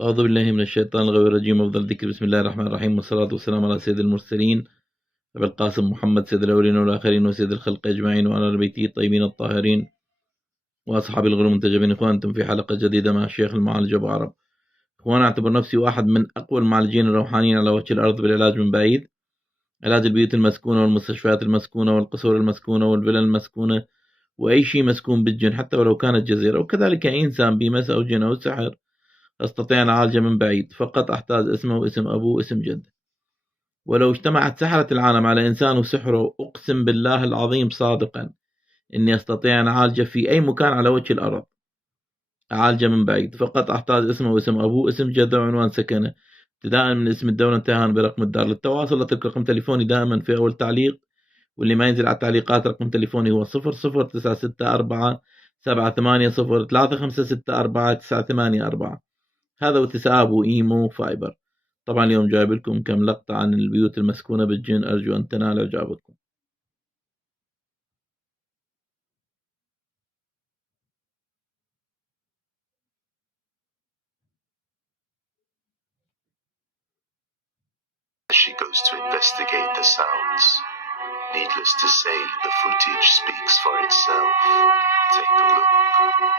أعوذ بالله من الشيطان الغوي الرجيم. أفضل الذكر بسم الله الرحمن الرحيم، والصلاة والسلام على سيد المرسلين أبي القاسم محمد سيد الأولين والآخرين وسيد الخلق أجمعين وعلى آل بيته الطيبين الطاهرين وأصحاب الغر المنتجبين. إخوانكم في حلقة جديدة مع الشيخ المعالج أبو عرب. وأنا أعتبر نفسي واحد من أقوى المعالجين الروحانيين على وجه الأرض بالعلاج من بعيد، علاج البيوت المسكونة والمستشفيات المسكونة والقصور المسكونة والفلل المسكونة وأي شيء مسكون بالجن حتى ولو كانت جزيرة، وكذلك أي إنسان بمس أو جن أو سحر أستطيع أن أعالجه من بعيد، فقط أحتاج اسمه واسم أبوه واسم جده. ولو اجتمعت سحرة العالم على إنسان وسحره، أقسم بالله العظيم صادقا إني أستطيع أن أعالجه في أي مكان على وجه الأرض، أعالجه من بعيد. فقط أحتاج اسمه واسم أبوه اسم جده وعنوان سكنه، ابتداء من اسم الدولة انتهاء برقم الدار. للتواصل أترك رقم تليفوني دائما في أول تعليق، واللي ما ينزل على التعليقات رقم تليفوني هو 00964 هذا واتساب وإيمو فايبر. طبعا اليوم جايب لكم كم لقطة عن البيوت المسكونة بالجن، أرجو أن تنال إعجابكم. She goes to investigate the sounds. Needless to say, the footage speaks for itself. Take a look.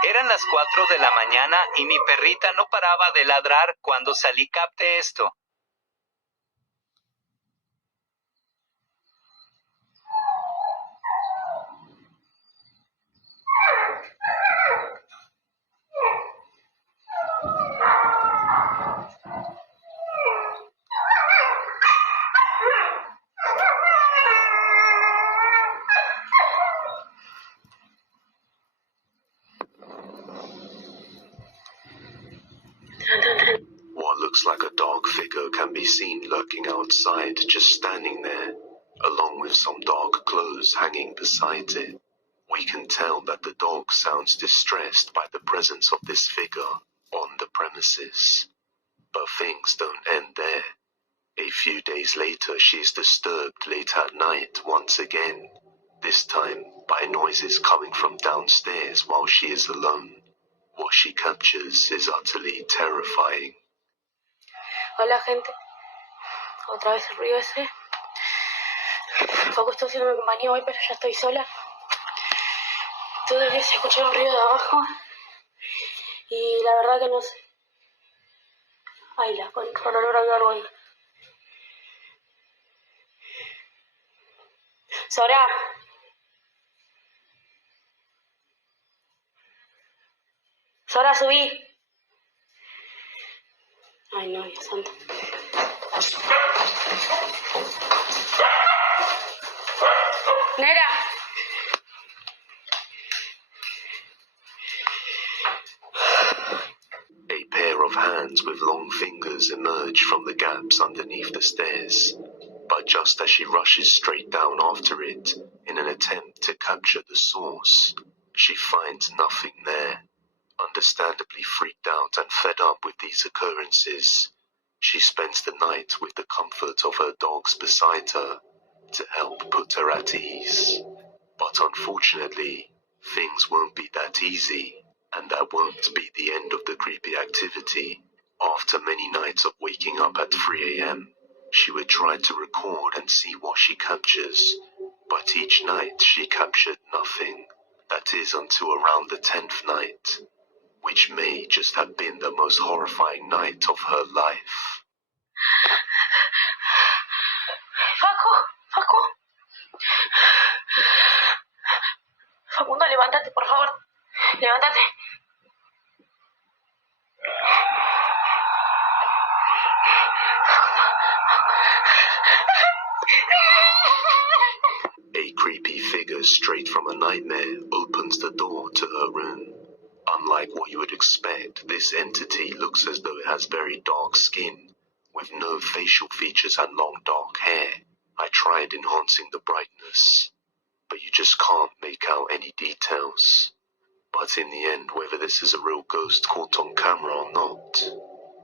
Eran las 4 de la mañana y mi perrita no paraba de ladrar cuando salí. Capté esto. What looks like a dark figure can be seen lurking outside, just standing there, along with some dark clothes hanging beside it. We can tell that the dog sounds distressed by the presence of this figure on the premises. But things don't end there. A few days later, she is disturbed late at night once again, this time by noises coming from downstairs while she is alone. What she captures is utterly terrifying. Hola gente, otra vez el ruido ese. Poco estoy haciendo mi compañía hoy, pero ya estoy sola. Todavía se escucha un ruido de abajo y la verdad que no sé. Ay, la con olor a árbol. Sora. Sora, subí. Ay, no, Dios santo. Nera. A pair of hands with long fingers emerge from the gaps underneath the stairs, but just as she rushes straight down after it in an attempt to capture the source, she finds nothing there. Understandably freaked out and fed up with these occurrences, she spends the night with the comfort of her dogs beside her to help put her at ease. But unfortunately, things won't be that easy, and that won't be the end of the creepy activity. After many nights of waking up at 3 a.m., she would try to record and see what she captures, but each night she captured nothing. That is until around the 10th night, which may just have been the most horrifying night of her life. Facundo, levántate, por favor. Levántate. A creepy figure straight from a nightmare opens the door to her room. Unlike what you would expect, this entity looks as though it has very dark skin, with no facial features and long dark hair. I tried enhancing the brightness, but you just can't make out any details. But in the end, whether this is a real ghost caught on camera or not,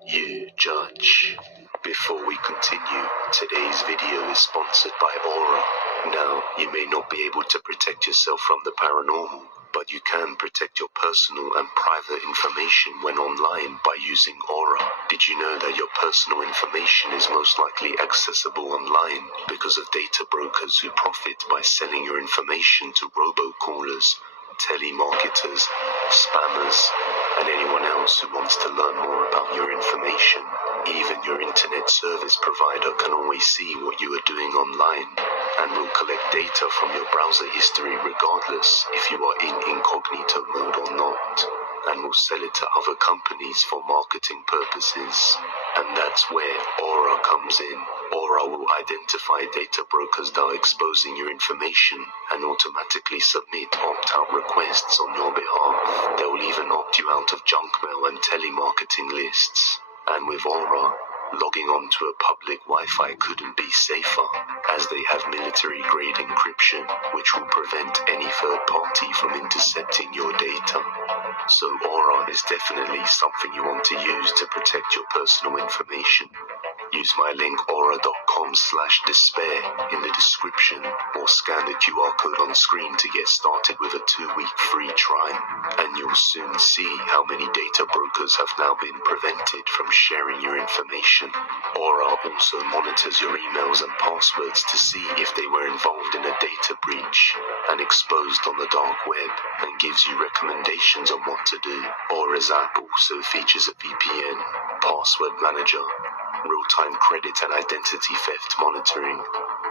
you judge. Before we continue, today's video is sponsored by Aura. Now, you may not be able to protect yourself from the paranormal, but you can protect your personal and private information when online by using Aura. Did you know that your personal information is most likely accessible online because of data brokers who profit by selling your information to robocallers, telemarketers, spammers, and anyone else who wants to learn more about your information? Even your internet service provider can always see what you are doing online and will collect data from your browser history regardless if you are in incognito mode or not, and will sell it to other companies for marketing purposes. And that's where Aura comes in. Aura will identify data brokers that are exposing your information and automatically submit opt-out requests on your behalf. They will even opt you out of junk mail and telemarketing lists. And with Aura, logging onto a public Wi-Fi couldn't be safer, as they have military-grade encryption, which will prevent any third party from intercepting your data. So Aura is definitely something you want to use to protect your personal information. Use my link aura.com/despair in the description, or scan the QR code on screen to get started with a 2-week free trial, and you'll soon see how many data brokers have now been prevented from sharing your information. Aura also monitors your emails and passwords to see if they were involved in a data breach and exposed on the dark web, and gives you recommendations on what to do. Aura's app also features a VPN, password manager, real-time credit and identity theft monitoring,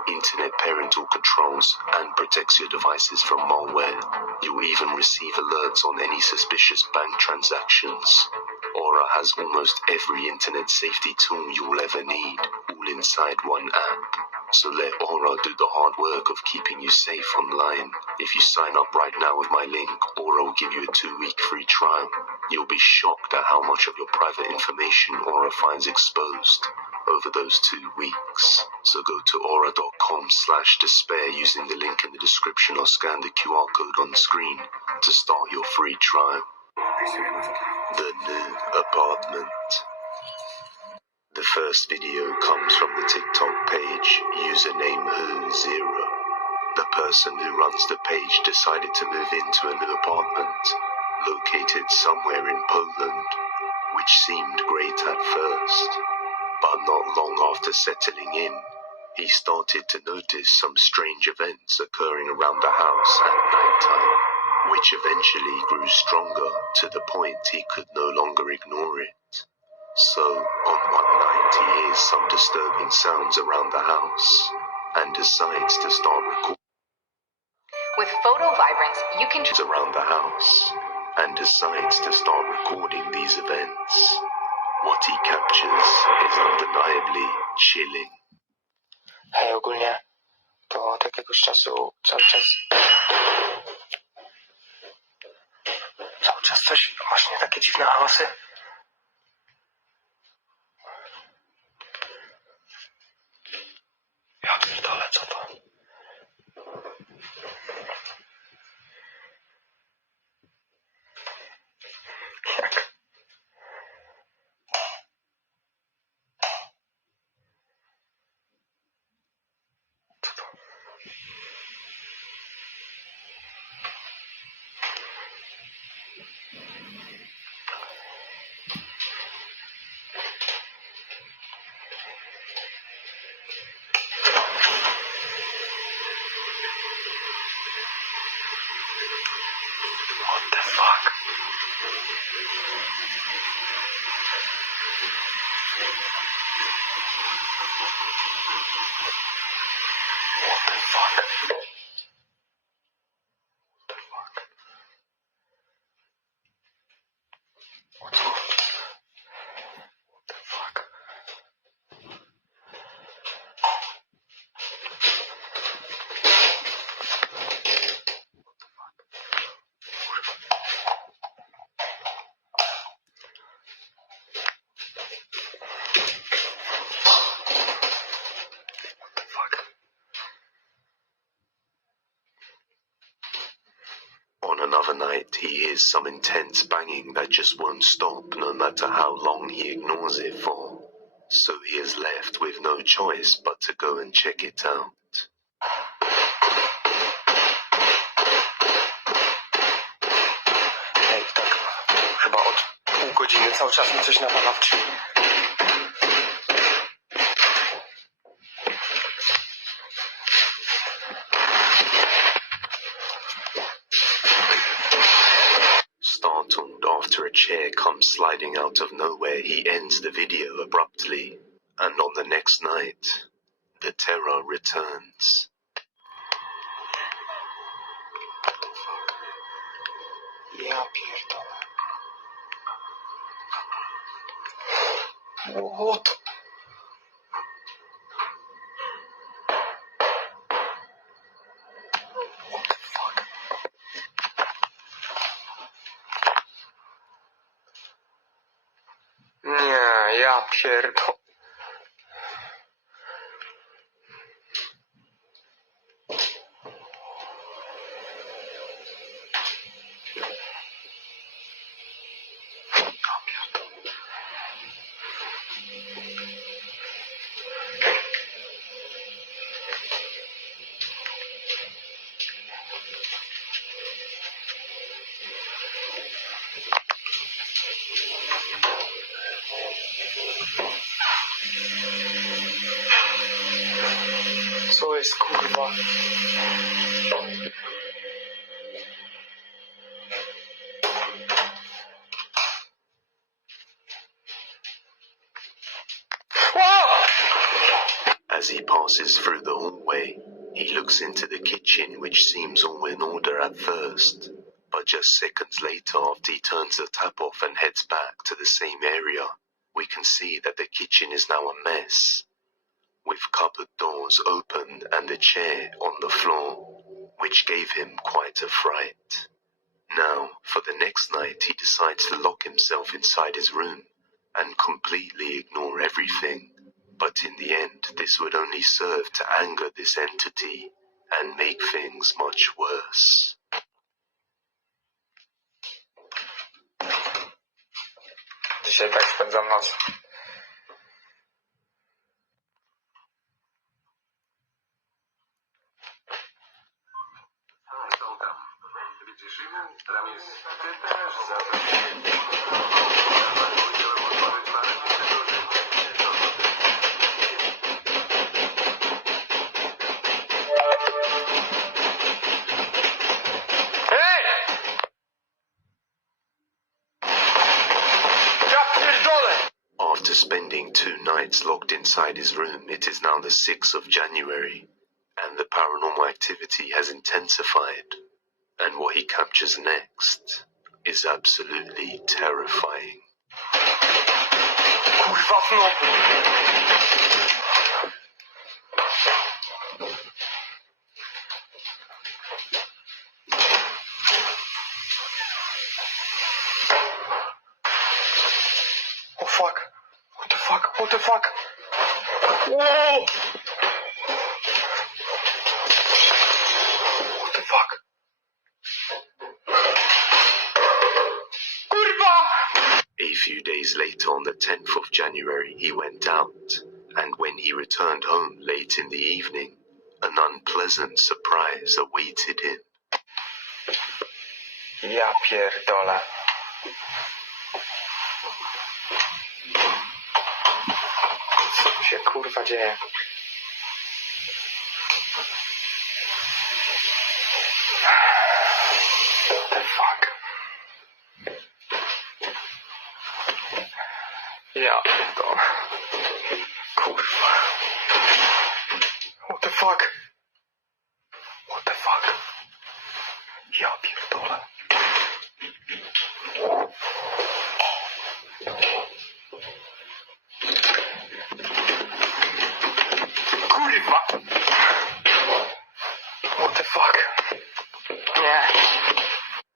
internet parental controls, and protects your devices from malware. You'll even receive alerts on any suspicious bank transactions. Aura has almost every internet safety tool you'll ever need, all inside one app. So let Aura do the hard work of keeping you safe online. If you sign up right now with my link, Aura will give you a 2-week free trial. You'll be shocked at how much of your private information Aura finds exposed over those 2 weeks. So go to aura.com/despair using the link in the description, or scan the QR code on screen to start your free trial. The new apartment. The first video comes from the TikTok page, username Who0. The person who runs the page decided to move into a new apartment, located somewhere in Poland, which seemed great at first. But not long after settling in, he started to notice some strange events occurring around the house at nighttime, which eventually grew stronger to the point he could no longer ignore it. So, on one night he hears some disturbing sounds around the house, and decides to start recording. With photo vibrance, you can around the house, and decides to start recording these events. What he captures is undeniably chilling. Hej, ogólnie to od jakiegoś czasu cały czas coś, właśnie takie dziwne hałasy. Ja pierdolę, co to? Jak? Co to? What the fuck? What the fuck? What the fuck? What's going on? What the fuck? On another night, he hears some intense banging that just won't stop no matter how long he ignores it for. So he is left with no choice but to go and check it out. godziny cały czas mi coś nawala w drzwi. Startled after a chair comes sliding out of nowhere, he ends the video abruptly, and on the next night, the terror returns. Ja pierdolę. What? What the fuck? Nie, ja pierdolę. Co jest kurwa? As he passes through the hallway, he looks into the kitchen, which seems all in order at first. But just seconds later, after he turns the tap off and heads back to the same area, we can see that the kitchen is now a mess, with cupboard doors open and a chair on the floor, which gave him quite a fright. Now, for the next night, he decides to lock himself inside his room and completely ignore everything. But in the end, this would only serve to anger this entity and make things much worse. Dzisiaj tak spędzam noc. Są tam. Widzisz ich? Tam jest... Ty też za After spending 2 nights locked inside his room, it is now the 6th of January, and the paranormal activity has intensified, and what he captures next is absolutely terrifying. Kurwa znowu! Oh fuck! What the fuck? What the fuck? Whoa! What the fuck? Kurwa! A few days later, on the 10th of January, he went out, and when he returned home late in the evening, an unpleasant surprise awaited him. Ja pierdolę. Co tu się kurwa dzieje? What the fuck? Ja pierdolę. Kurwa. What the fuck? What the fuck? Ja pierdolę. Kurwa! What the fuck? Nie.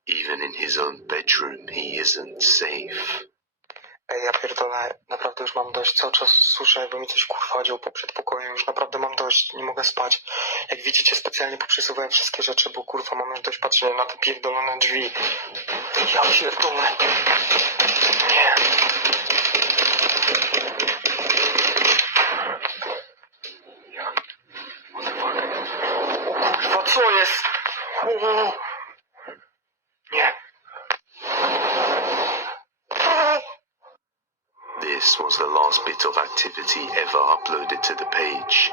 Even in his own bedroom, he isn't safe. Ej, ja pierdolę, naprawdę już mam dość. Cały czas słyszę, jakby mi coś kurwa dział po przedpokoju. Już naprawdę mam dość, nie mogę spać. Jak widzicie, specjalnie poprzesuwałem wszystkie rzeczy, bo kurwa mam już dość patrzenia na te pierdolone drzwi. Ja pierdolę. Nie. Ja. What the fuck? O kurwa, co jest? Nie. This was the last bit of activity ever uploaded to the page,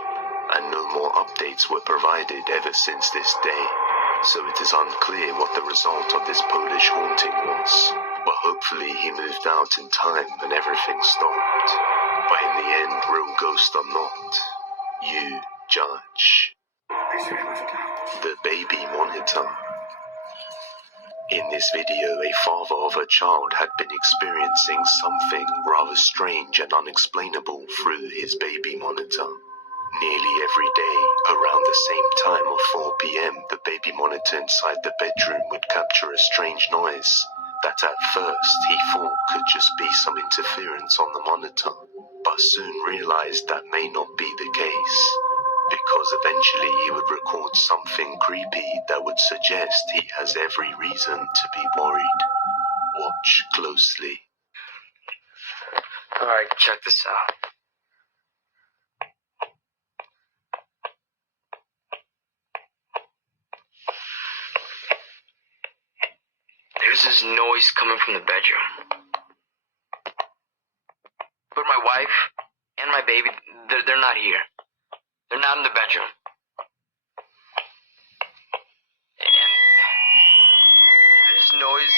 and no more updates were provided ever since this day, so it is unclear what the result of this Polish haunting was. But hopefully he moved out in time and everything stopped. But in the end, real ghosts are not. You judge. The baby monitor. In this video, a father of a child had been experiencing something rather strange and unexplainable through his baby monitor. Nearly every day, around the same time of 4 p.m, the baby monitor inside the bedroom would capture a strange noise that at first he thought could just be some interference on the monitor, but soon realized that may not be the case, because eventually he would record something creepy that would suggest he has every reason to be worried. Watch closely. Alright, check this out. There's this noise coming from the bedroom. But my wife and my baby, they're not here. They're not in the bedroom. And this noise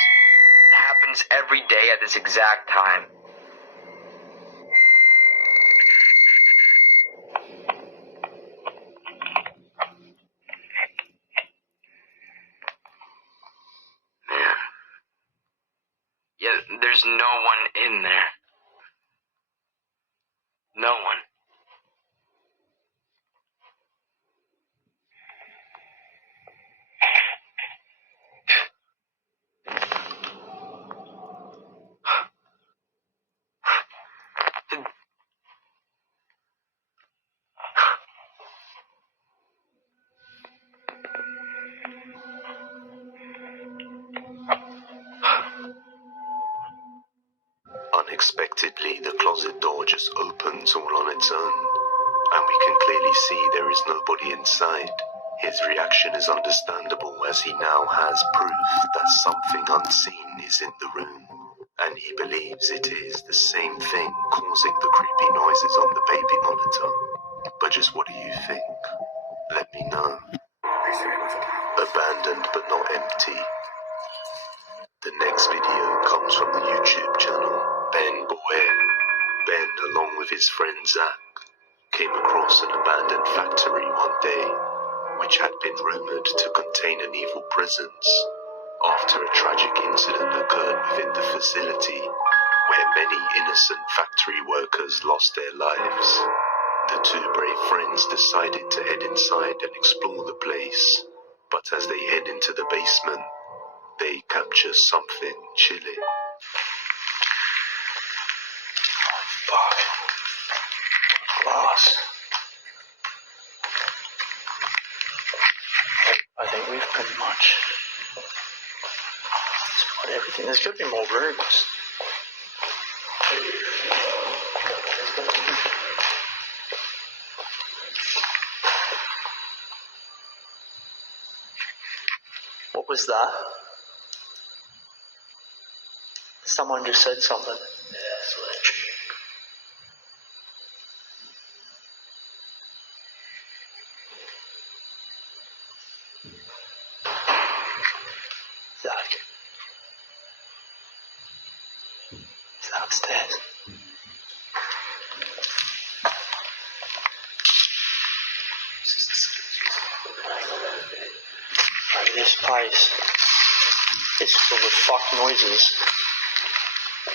happens every day at this exact time. Man. Yeah, there's no one in there. No one. Unexpectedly, the closet door just opens all on its own, and we can clearly see there is nobody inside. His reaction is understandable, as he now has proof that something unseen is in the room, and he believes it is the same thing causing the creepy noises on the baby monitor. But just what do you think? Let me know. Abandoned but not empty. The next video comes from the YouTube channel Ben Boyer. Ben, along with his friend Zach, came across an abandoned factory one day, which had been rumored to contain an evil presence, after a tragic incident occurred within the facility, where many innocent factory workers lost their lives. The two brave friends decided to head inside and explore the place, but as they head into the basement, they capture something chilling. Fuck. Glass. I think we've pretty much spotted everything. There's gonna be more rooms. What was that? Someone just said something. Yeah, sledge. Zach. Is that upstairs? This place is full of fuck noises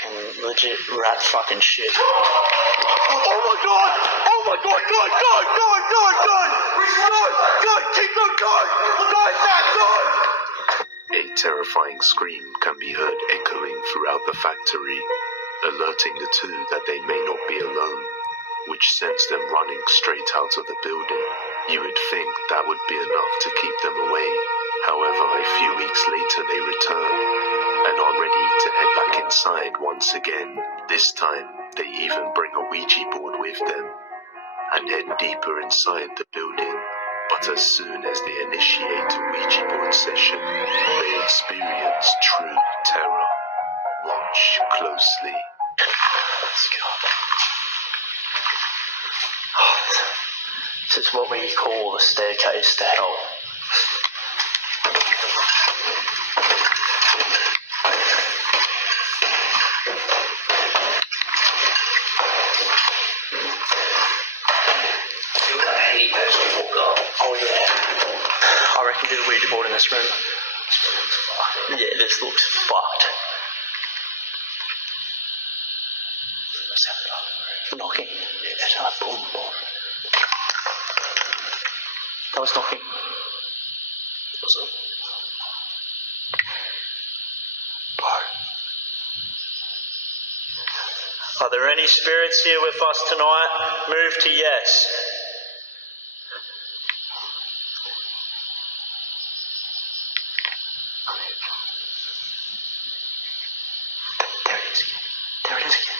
and legit rat fucking shit. Oh my god! Oh my god! God! God! God! God! God! God! God! Keep on going! God! God! A terrifying scream can be heard echoing throughout the factory, alerting the two that they may not be alone, which sends them running straight out of the building. You would think that would be enough to keep them away. However, a few weeks later they return, and are ready to head back inside once again. This time, they even bring a Ouija board with them, and head deeper inside the building. But as soon as they initiate a Ouija board session, they experience true terror. Watch closely. Let's go. Oh, this is what we call the staircase to hell. Oh yeah. I reckon there's a Ouija board in this room. Yeah, this looks fucked. Knocking. Yeah, it's like boom, boom. That was knocking. What's up? Bar. Are there any spirits here with us tonight? Move to yes. There it is again. There it is again.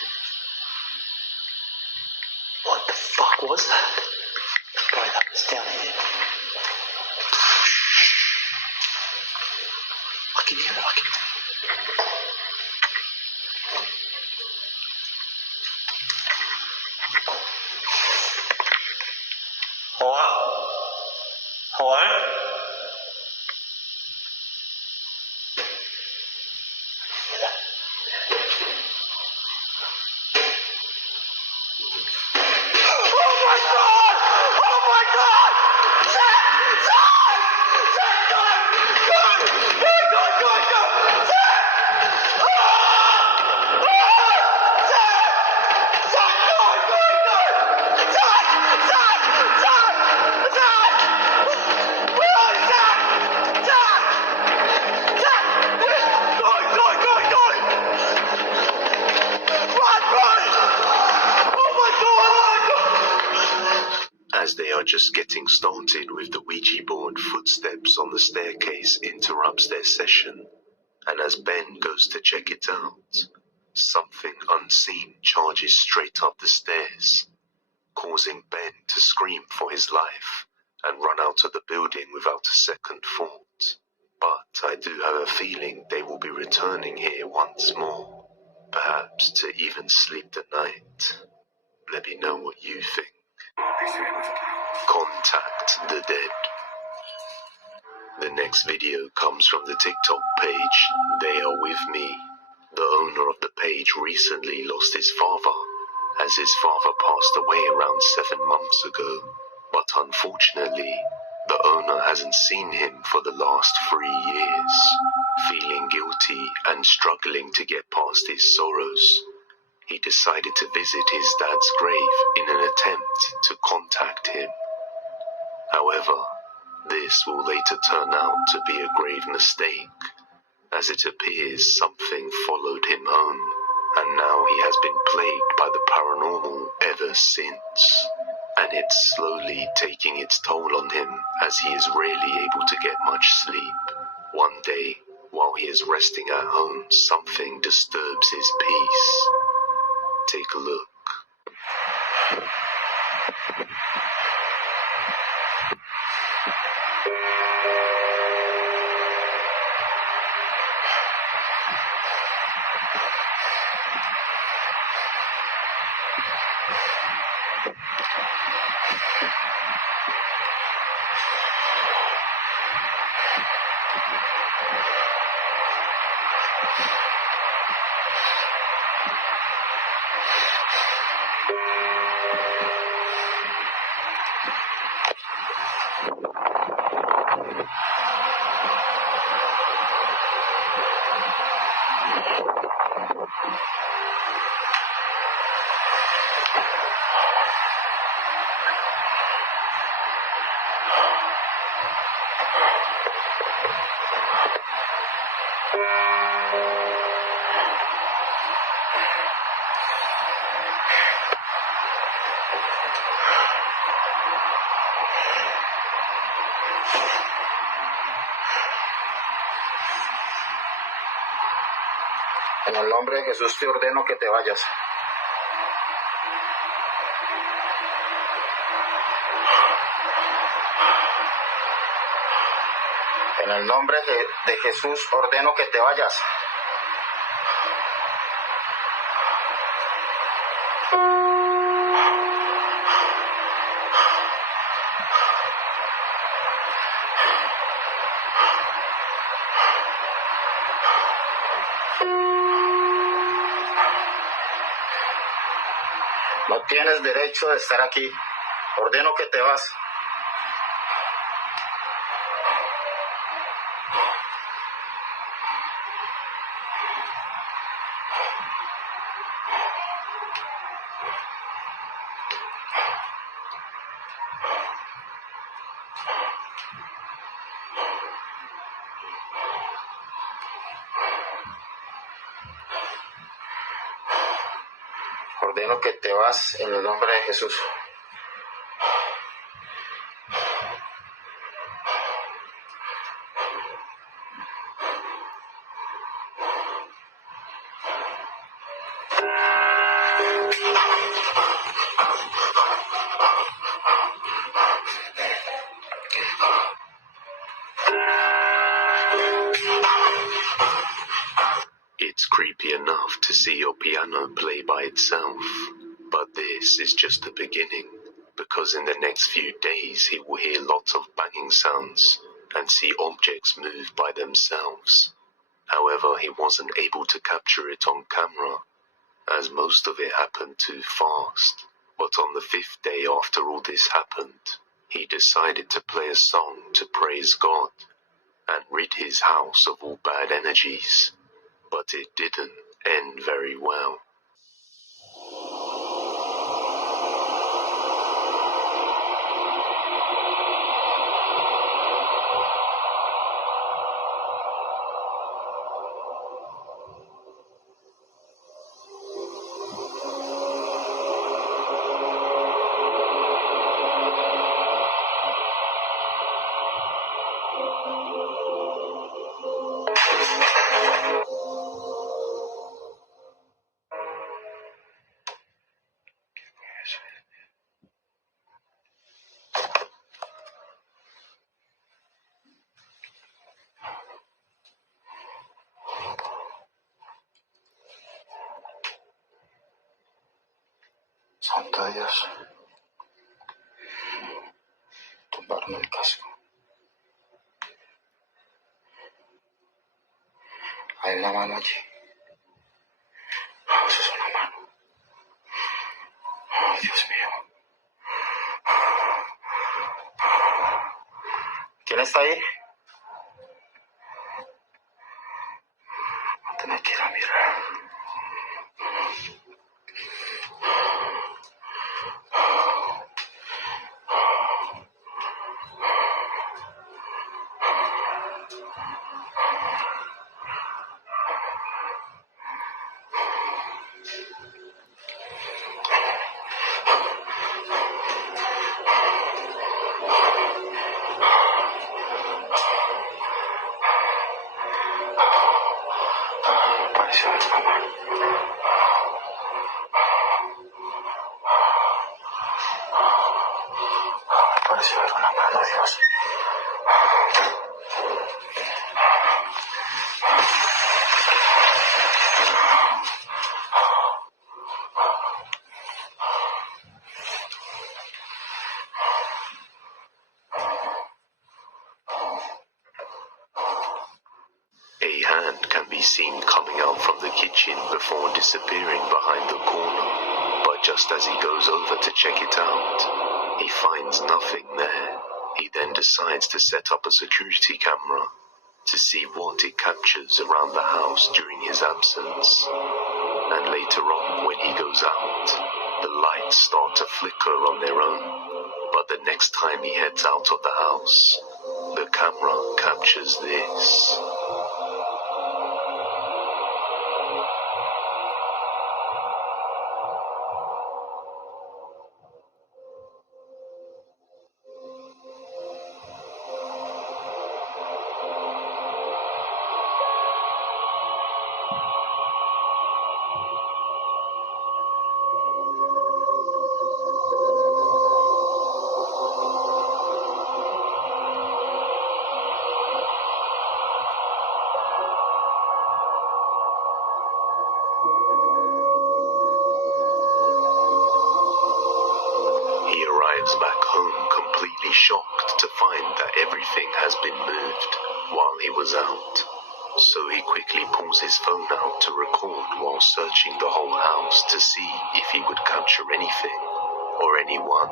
What the fuck was that? Bro, that was down here. I can hear it, I can hear it. Hello? Hello? As they are just getting started with the Ouija board, footsteps on the staircase interrupts their session, and as Ben goes to check it out, something unseen charges straight up the stairs, causing Ben to scream for his life and run out of the building without a second thought. But I do have a feeling they will be returning here once more, perhaps to even sleep the night. Let me know what you think. Contact the dead. The next video comes from the TikTok page, They Are With Me. The owner of the page recently lost his father, as his father passed away around 7 months ago. But unfortunately, the owner hasn't seen him for the last 3 years. Feeling guilty and struggling to get past his sorrows, he decided to visit his dad's grave in an attempt to contact him. However, this will later turn out to be a grave mistake, as it appears something followed him home, and now he has been plagued by the paranormal ever since. And it's slowly taking its toll on him, as he is rarely able to get much sleep. One day, while he is resting at home, something disturbs his peace. Take a look. En el nombre de Jesús te ordeno que te vayas. En el nombre de Jesús ordeno que te vayas. No tienes derecho de estar aquí. Ordeno que te vas. Ordeno que te vas en el nombre de Jesús. It's creepy enough to see your piano play by itself, but this is just the beginning, because in the next few days he will hear lots of banging sounds and see objects move by themselves. However, he wasn't able to capture it on camera, as most of it happened too fast. But on the 5th day after all this happened, he decided to play a song to praise God and rid his house of all bad energies. But it didn't end very well. Santo Dios. Tumbaron el casco. Hay una mano allí. Oh, eso es una mano. Oh, Dios mío. ¿Quién está ahí? Voy a tener que ir a mirar. Pareció ver una mano. Pareció ver una mano, Dios. A hand can be seen coming out from the kitchen before disappearing behind the corner, but just as he goes over to check it out, he finds nothing there. He then decides to set up a security camera to see what it captures around the house during his absence. And later on, when he goes out, the lights start to flicker on their own. But the next time he heads out of the house, the camera captures this. He arrives back home completely shocked to find that everything has been moved while he was out. so he quickly pulls his phone out to record while searching the whole house to see if he would capture anything or anyone.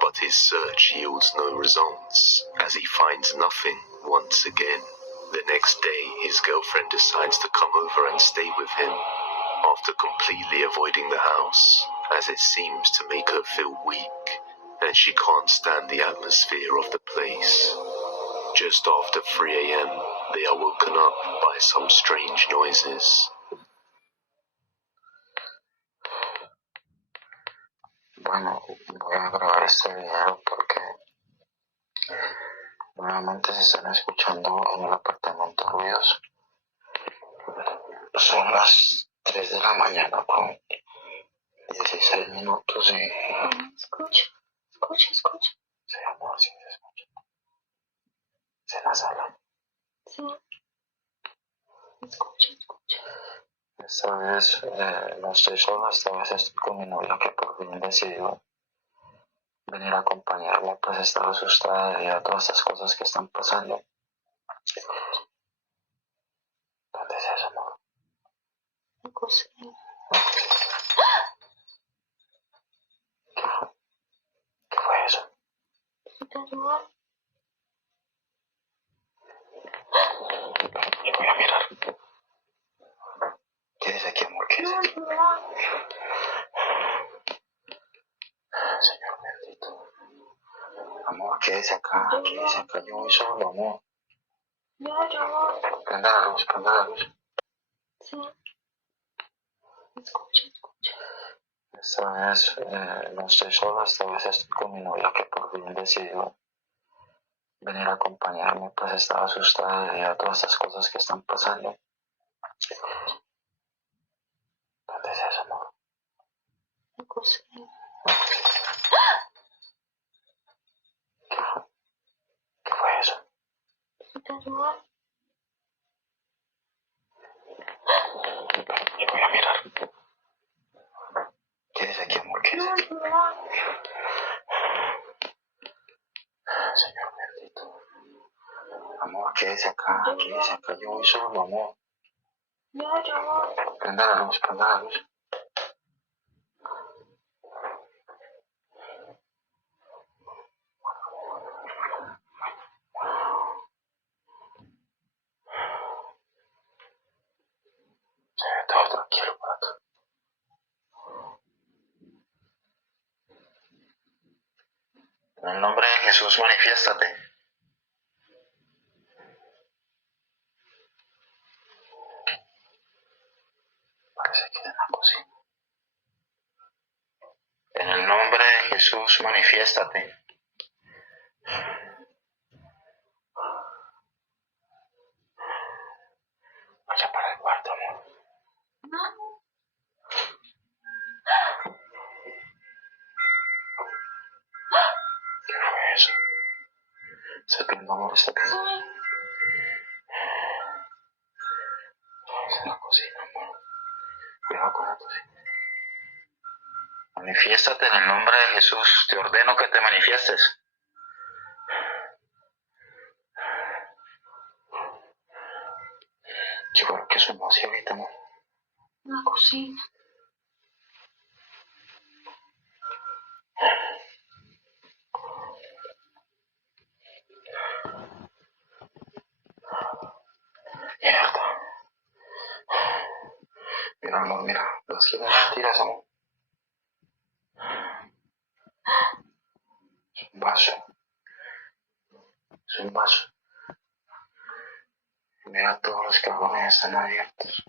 But his search yields no results, as he finds nothing once again. The next day, his girlfriend decides to come over and stay with him, after completely avoiding the house, as it seems to make her feel weak, and she can't stand the atmosphere of the place. Just after 3 a.m., they are woken up by some strange noises. Bueno, voy a grabar este video porque nuevamente se están escuchando en el apartamento ruidos. Son las 3 de la mañana con 16 minutos y... Escucha. Sí, amor, sí se escucha. ¿Es en la sala? Sí. Escucha. Esta vez no estoy solo, esta vez estoy con mi novia que por fin decidió venir a acompañarme, pues estaba asustada debido a todas estas cosas que están pasando. ¿Dónde es eso, amor? La cocina. ¿Qué fue eso? ¿Te ayudar? Yo voy a mirar. Quédese aquí, amor, quédese aquí. Señor bendito. Amor, quédese acá, yo voy solo, amor. Ya voy. Prenda la luz. Sí. Escucha. Esta vez no estoy solo, esta vez estoy con mi novia que por fin decidió venir a acompañarme, pues estaba asustada debido a todas estas cosas que están pasando. ¿Dónde es eso, amor? La cocina. ¿Qué fue eso? ¿Te ayudar? Yo voy a mirar. Quédese aquí, amor, quédese aquí. Señor bendito. Amor, quédese acá, yo voy solo, amor. Ya voy. Prenda la luz. Se ve todo tranquilo por acá. En el nombre de Jesús, manifiéstate. Parece que es en la cocina. En el nombre de Jesús, manifiéstate. Vaya para el cuarto, amor. ¿Qué fue eso? Está viendo, amor, está viendo. Es en la cocina, amor. Cuidado con la cocina. Manifiéstate en el nombre de Jesús. Te ordeno que te manifiestes. Yo creo que sonó así ahorita, amor. La cocina. Mierda. Mira, amor, mira. Las que me tiras, amor. Es un vaso. Mira, todos los cajones están abiertos.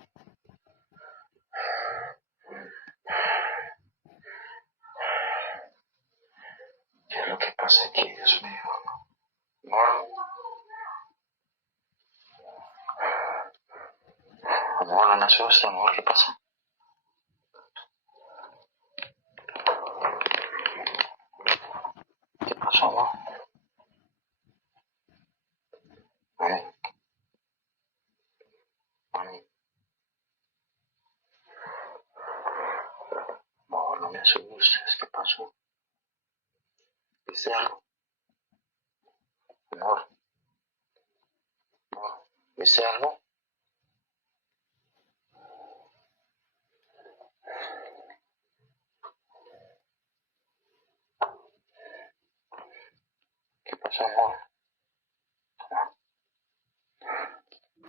¿Qué es lo que pasa aquí, Dios mío? Amor, no me asusta, amor, ¿qué pasa? ¿Qué pasó, amor? Mami. Amor, no me asustes, ¿qué pasó? ¿Viste algo? Amor, ¿viste algo?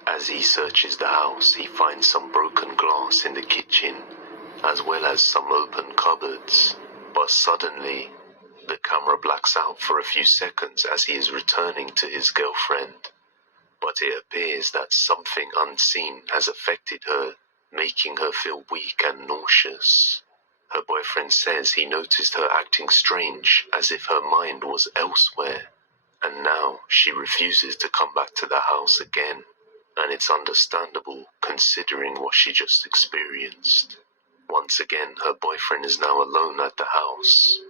As he searches the house, he finds some broken glass in the kitchen, as well as some open cupboards. But suddenly, the camera blacks out for a few seconds as he is returning to his girlfriend. But it appears that something unseen has affected her, making her feel weak and nauseous. Her boyfriend says he noticed her acting strange, as if her mind was elsewhere. And now she refuses to come back to the house again. And it's understandable, considering what she just experienced. Once again, her boyfriend is now alone at the house,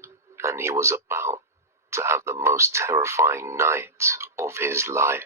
and he was about to have the most terrifying night of his life.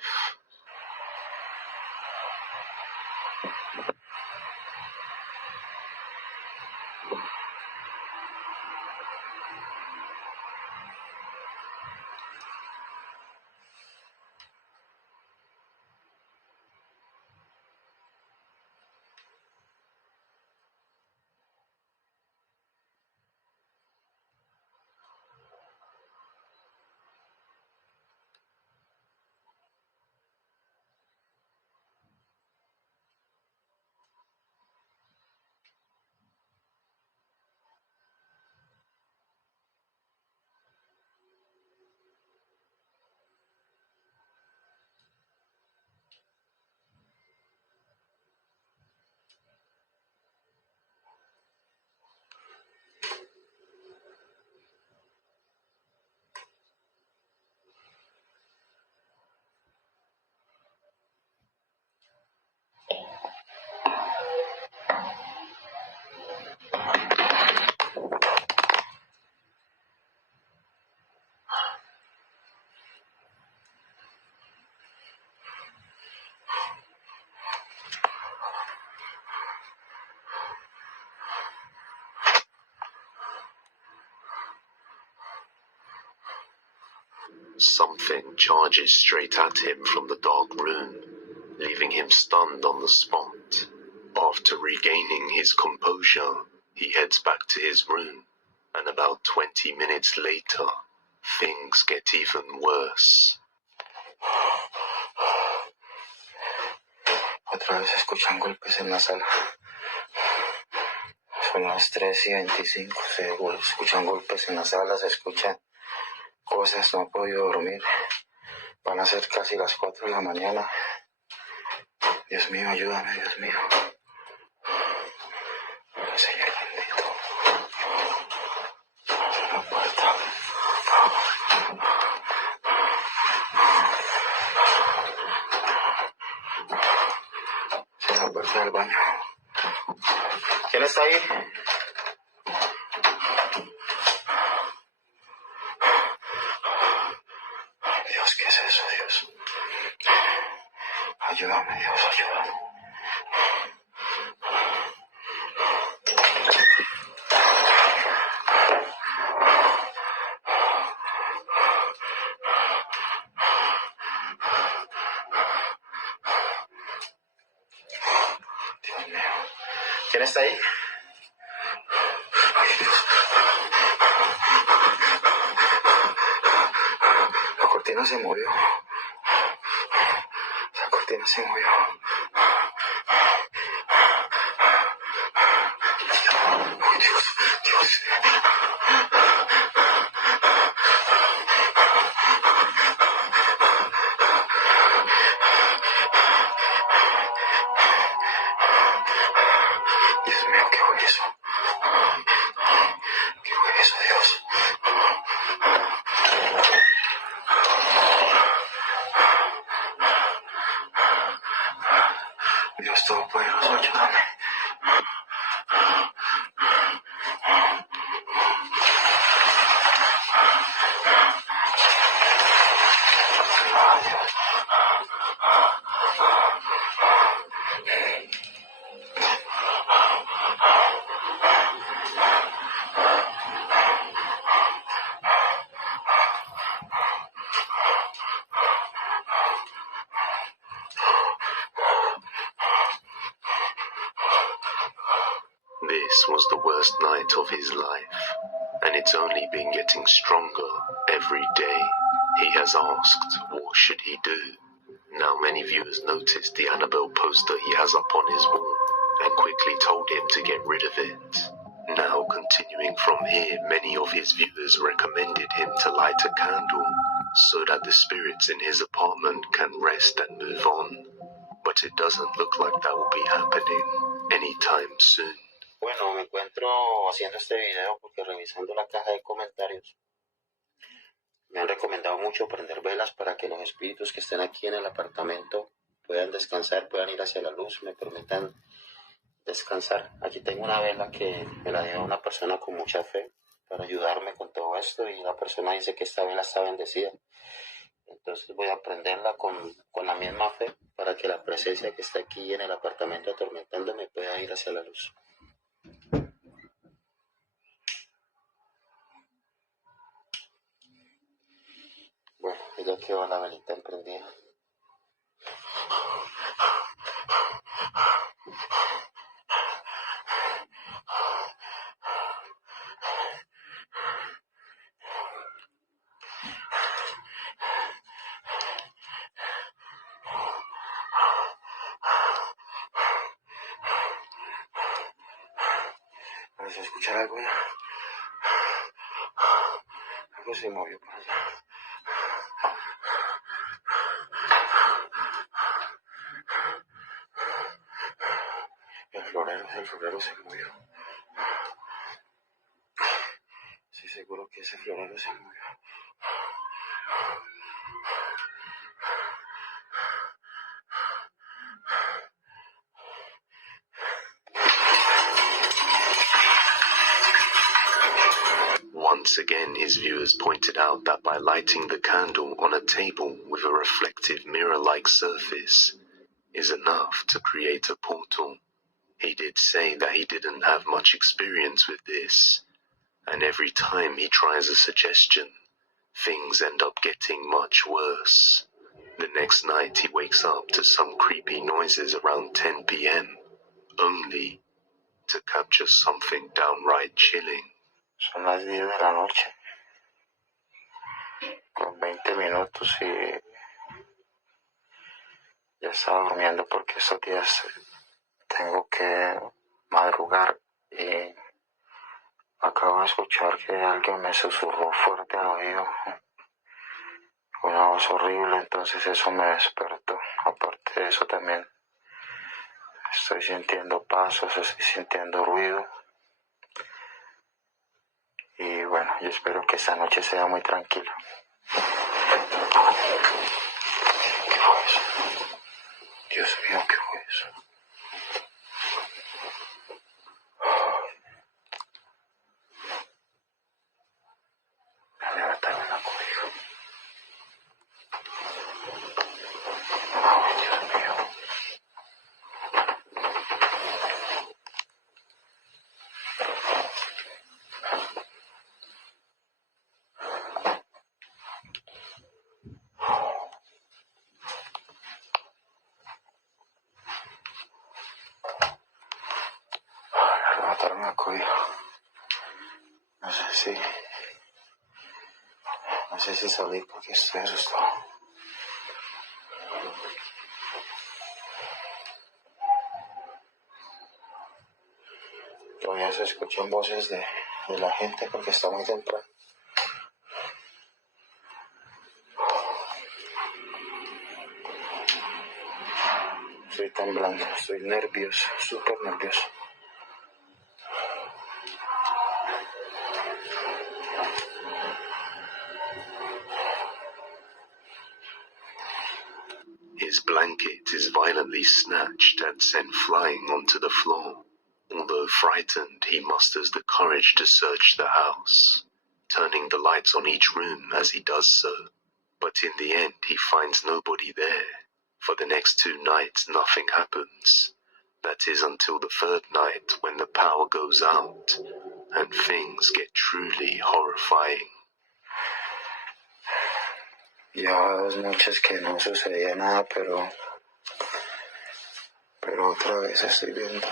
Something charges straight at him from the dark room, leaving him stunned on the spot. After regaining his composure, he heads back to his room, and about 20 minutes later, things get even worse. Otra vez escuchan golpes en la sala. Son las 3:25, se escuchan golpes en la sala, se escuchan cosas, no he podido dormir. Van a ser casi las 4 de la mañana. Dios mío, ayúdame, Dios mío. Señor bendito. Abre la puerta. Cierra la puerta del baño. ¿Quién está ahí? Dios, ¿qué es eso, Dios? Ayúdame, Dios, ayúdame. Dios mío. ¿Quién está ahí? Ay, Dios. La cortina se movió. La cortina se movió. Ay, Dios, Dios. Dios mío, ¿qué fue eso? ¿Qué fue eso, Dios? Dios Todopoderoso, ayúdame. This was the worst night of his life, and it's only been getting stronger every day. He has asked, what should he do? Now many viewers noticed the Annabelle poster he has up on his wall and quickly told him to get rid of it. Now continuing from here, many of his viewers recommended him to light a candle so that the spirits in his apartment can rest and move on. But it doesn't look like that will be happening anytime soon. Bueno, me encuentro haciendo este video porque revisando la caja de comentarios me han recomendado mucho prender velas para que los espíritus que estén aquí en el apartamento puedan descansar, puedan ir hacia la luz, me permitan descansar. Aquí tengo una vela que me la dio una persona con mucha fe para ayudarme con todo esto y la persona dice que esta vela está bendecida. Entonces voy a prenderla con la misma fe para que la presencia que está aquí en el apartamento atormentándome pueda ir hacia la luz. Bueno, ya quedó la velita emprendida. ¿Vas a escuchar algo ya? Algo se movió por allá. El florero se movió. Estoy seguro que ese florero se movió. Once again, his viewers pointed out that by lighting the candle on a table with a reflective mirror-like surface is enough to create a portal. He did say that he didn't have much experience with this, and every time he tries a suggestion, things end up getting much worse. The next night he wakes up to some creepy noises around 10 p.m, only to capture something downright chilling. Son las 10 de la noche, con 20 minutos y ya estaba durmiendo porque estos días tengo que madrugar y acabo de escuchar que alguien me susurró fuerte al oído, una voz horrible, entonces eso me despertó. Aparte de eso también estoy sintiendo pasos, estoy sintiendo ruido. Y bueno, yo espero que esta noche sea muy tranquila. ¿Qué fue eso? Dios mío, ¿qué fue eso? Me arrebataron la cobija. Ay, Dios mío. Arrebataron la cobija. No sé si salir porque estoy asustado. Todavía se escuchan voces de la gente porque está muy temprano. Estoy temblando, estoy nervioso, súper nervioso. His blanket is violently snatched and sent flying onto the floor. Although frightened, he musters the courage to search the house, turning the lights on each room as he does so. But in the end, he finds nobody there. For the next 2 nights, nothing happens. That is until the 3rd night when the power goes out and things get truly horrifying. Llevaba 2 noches que no sucedía nada, pero otra vez estoy viendo.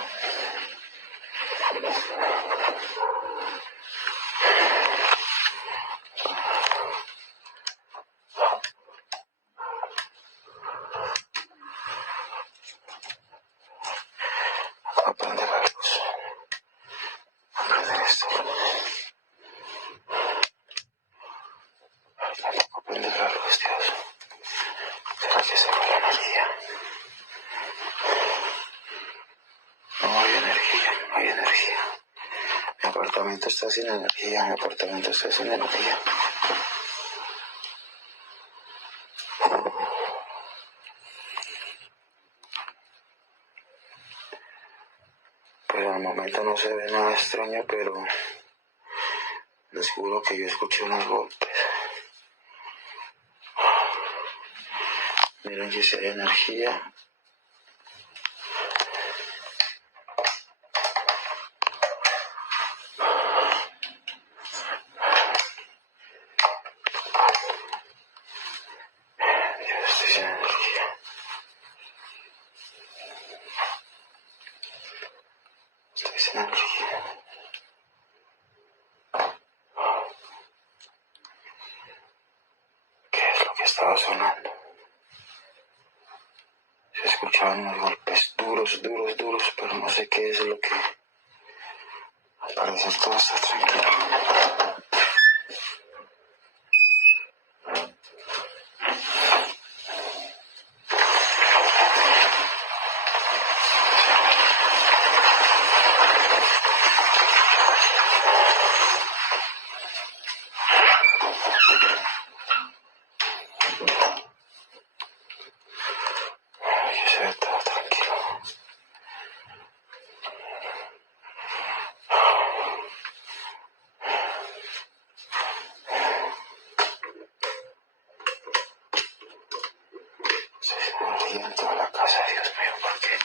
apartamento está sin energía, mi apartamento está sin energía. Pero al momento no se ve nada extraño, pero les juro que yo escuché unos golpes. Miren que si hay energía. Estoy sin energía. Estoy sin energía. ¿Qué es lo que estaba sonando? Se escuchaban unos golpes duros, duros, duros, pero no sé qué es lo que... Al parecer todo está tranquilo. Aquí se ve todo tranquilo. Se energía en toda la casa, Dios mío, ¿por qué?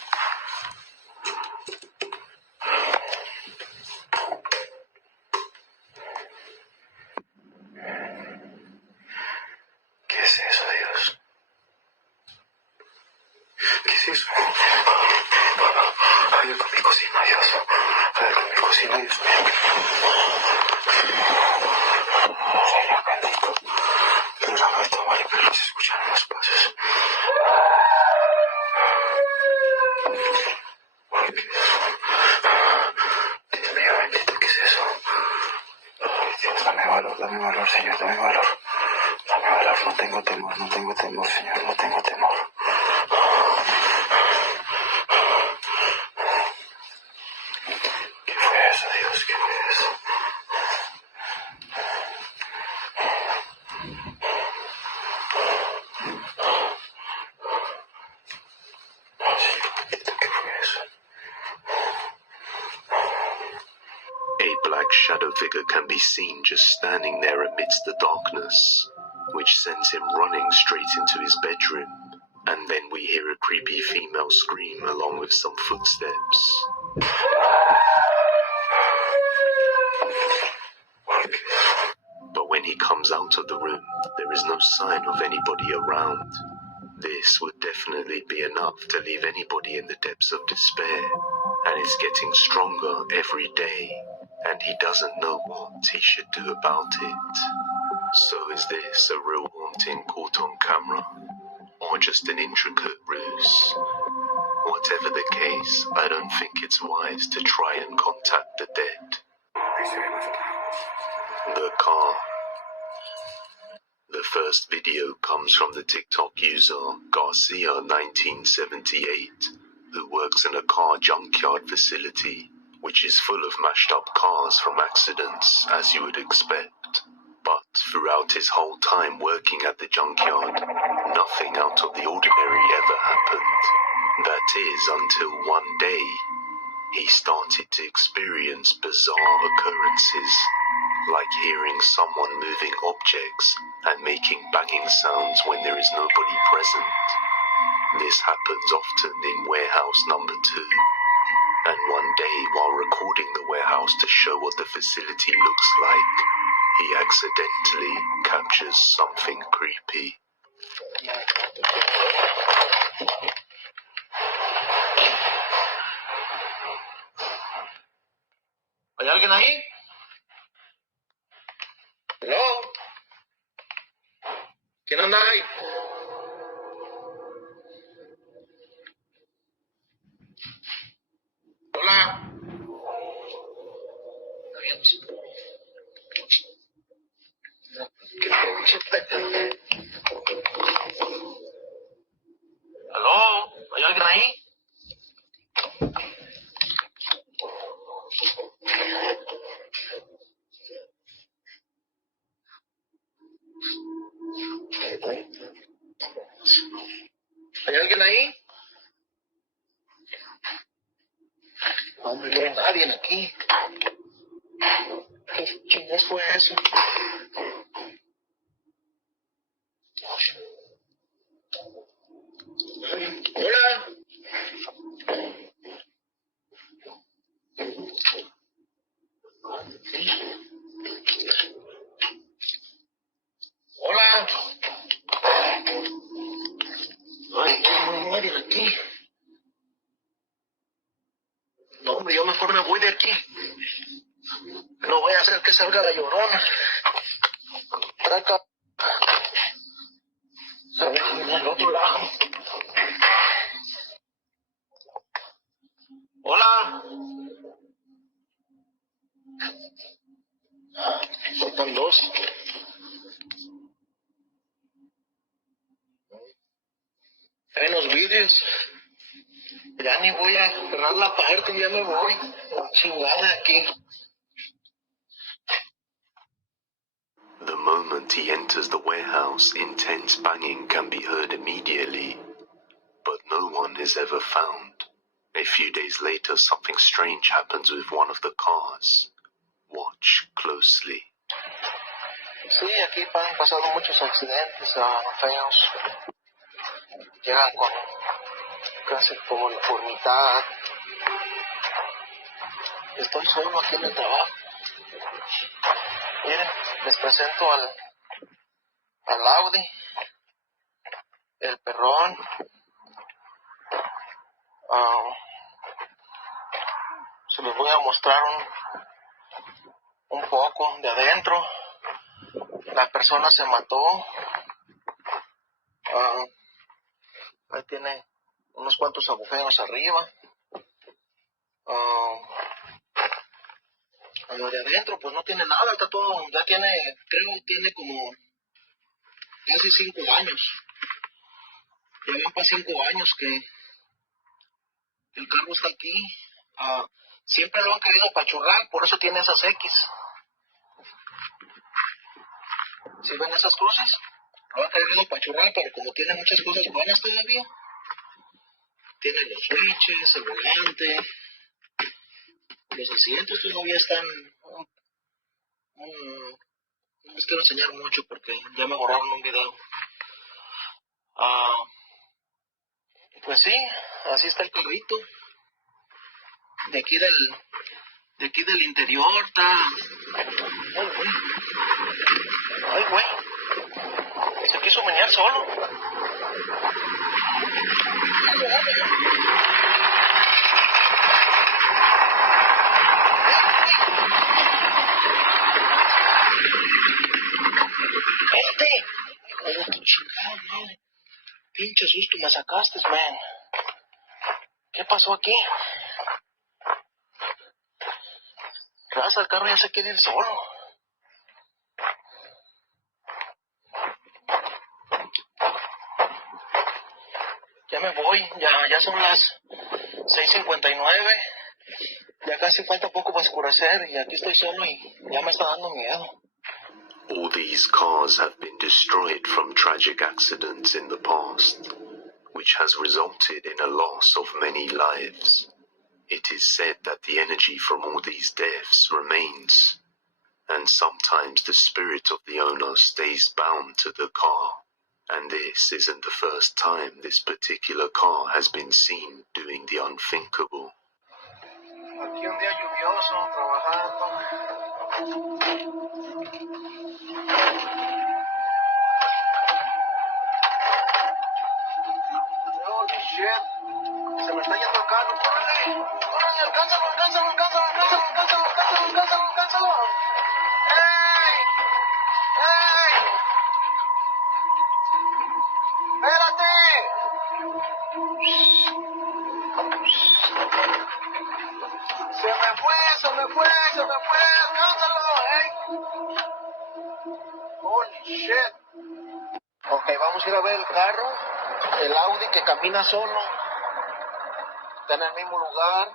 ¿Qué es eso, Dios? ¿Qué es eso? Ay, con mi cocina, Dios. Ay, con mi cocina, Dios mío. Señor bendito. Líbrame de tomar y pero se escuchan los pasos. Ay, Dios mío, bendito, ¿qué es eso? Ay, Dios, dame valor, Señor, dame valor. Dame valor, no tengo temor, Señor, no tengo temor. ¿Qué fue eso, Dios? ¿Qué fue eso? ¿Qué fue eso? A black shadow figure can be seen just standing there amidst the darkness, which sends him running straight into his bedroom, and then we hear a creepy female scream along with some footsteps. But when he comes out of the room, there is no sign of anybody around. This would definitely be enough to leave anybody in the depths of despair, and it's getting stronger every day, and he doesn't know what he should do about it. So is this a real haunting caught on camera, or just an intricate ruse? Whatever the case, I don't think it's wise to try and contact the dead. The car. The first video comes from the TikTok user Garcia1978, who works in a car junkyard facility, which is full of mashed up cars from accidents, as you would expect. But throughout his whole time working at the junkyard, nothing out of the ordinary ever happened. That is until one day, he started to experience bizarre occurrences, like hearing someone moving objects and making banging sounds when there is nobody present. This happens often in warehouse number 2. And one day, while recording the warehouse to show what the facility looks like, he accidentally captures something creepy. ¿Hay alguien ahí? ¿Hello? ¿Quién anda ahí? Hola. ¿Aló? ¿Hay alguien ahí? alguien ahí? Hombre, no hay nadie aquí. ¿Qué chingados fue eso? Hola. Hola. Ay, no hay nadie aquí. No, hombre, yo mejor me voy de aquí. No voy a hacer que salga la llorona. Para acá. Se ve en el otro lado. Hola. Faltan dos. En los vídeos. Ya ni voy a cerrar la puerta, ya me voy. Chingada aquí. The moment he enters the warehouse, intense banging can be heard immediately, but no one is ever found. A few days later, something strange happens with one of the cars. Watch closely. Sí, aquí han pasado muchos accidentes feos. Llegan con casi por mitad. Estoy solo aquí en el trabajo. Miren, les presento al Audi, el perrón. Se les voy a mostrar un poco de adentro. La persona se mató. Ahí tiene unos cuantos agujeros arriba. Lo de adentro pues no tiene nada, está todo, ya tiene como casi 5 años. Ya van para 5 años que el carro está aquí. Siempre lo han querido apachurrar, por eso tiene esas X. ¿Sí ven esas cruces? Lo han querido apachurrar, pero como tiene muchas cosas buenas todavía, tiene los switches, el volante, los asientos todavía están. No les quiero enseñar mucho porque ya me borraron un video. Pues sí, así está el carrito. De aquí del interior está. Ay, güey. Se quiso menear solo. Hijo de tu chingada madre. Pinche susto me sacaste, man. ¿Qué pasó aquí? Raza, el carro ya se quiere ir solo. Ya me voy, ya son las 6:59. Ya casi falta poco para oscurecer y aquí estoy solo y ya me está dando miedo. All these cars have been destroyed from tragic accidents in the past, which has resulted in a loss of many lives. It is said that the energy from all these deaths remains, and sometimes the spirit of the owner stays bound to the car. And this isn't the first time this particular car has been seen doing the unthinkable. Aquí un día lluvioso, trabajando. Holy shit. Se me está yendo el carro. ¡Órale! ¡Órale! ¡Alcánzalo! ¡Ey! ¡Ey! ¡Espérate! Se me fue, alcánzalo, Holy shit. Ok, vamos a ir a ver el carro, el Audi que camina solo, está en el mismo lugar,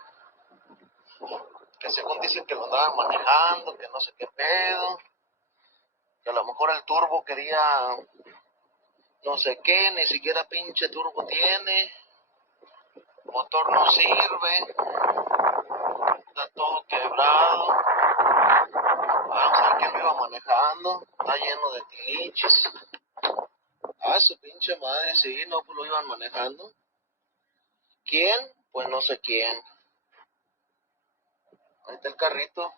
que según dicen que lo andaban manejando, que no sé qué pedo, que a lo mejor el turbo quería no sé qué, ni siquiera pinche turbo tiene, motor no sirve, está todo quebrado. Vamos a ver quién lo iba manejando, está lleno de tiliches. Ah, su pinche madre, sí, no, pues lo iban manejando. ¿Quién? Pues no sé quién. Ahí está el carrito.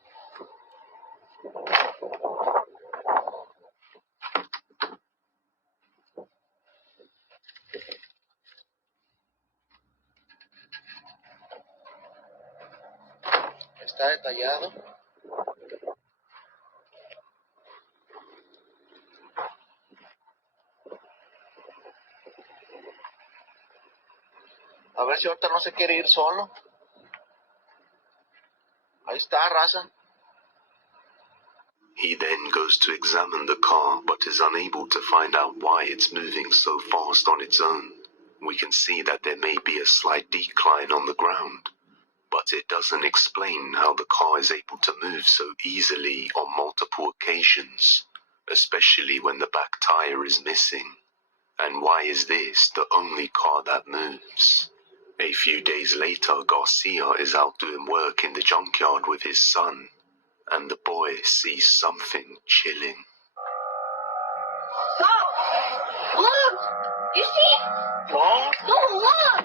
Está detallado. A ver si ahorita no se quiere ir solo. Ahí está, raza. He then goes to examine the car, but is unable to find out why it's moving so fast on its own. We can see that there may be a slight decline on the ground, but it doesn't explain how the car is able to move so easily on multiple occasions, especially when the back tire is missing. And why is this the only car that moves? A few days later, Garcia is out doing work in the junkyard with his son, and the boy sees something chilling. Oh, look! You see? No. No, look!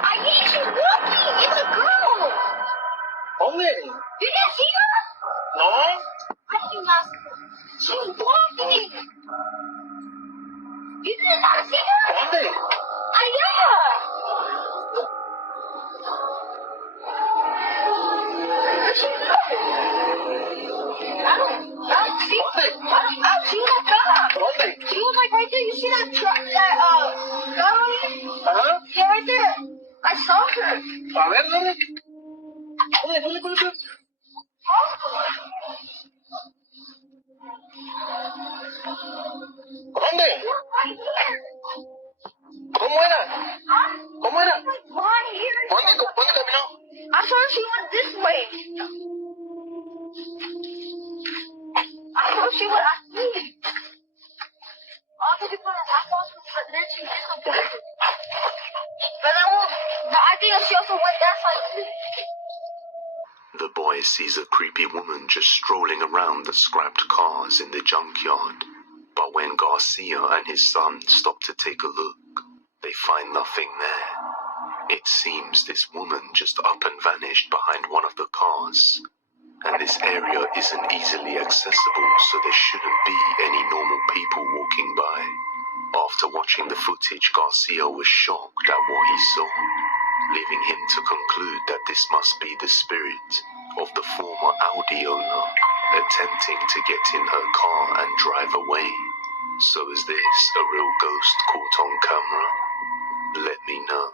I think she's walking! It's a girl! ¿Dónde? You didn't see her? No. I did not. She was walking! You did not see her? ¿Dónde? Allá! Where'd she go? I don't see her. She was like that. ¿Dónde? She was like right there. You see that truck, that, Ajá. yeah, right there. I saw her. A ver, ¿dónde? ¿Dónde? ¿Dónde? Right here. ¿Cómo era? Huh? ¿Cómo era? Like behind here. ¿Dónde caminó? I saw she went this way. I saw she went. I see. All the people I saw she was, but then she disappeared. But I think she also went that side too. The boy sees a creepy woman just strolling around the scrapped cars in the junkyard. But when Garcia and his son stop to take a look, they find nothing there. It seems this woman just up and vanished behind one of the cars. And this area isn't easily accessible, so there shouldn't be any normal people walking by. After watching the footage, Garcia was shocked at what he saw, leaving him to conclude that this must be the spirit of the former Audi owner attempting to get in her car and drive away. So is this a real ghost caught on camera? Let me know.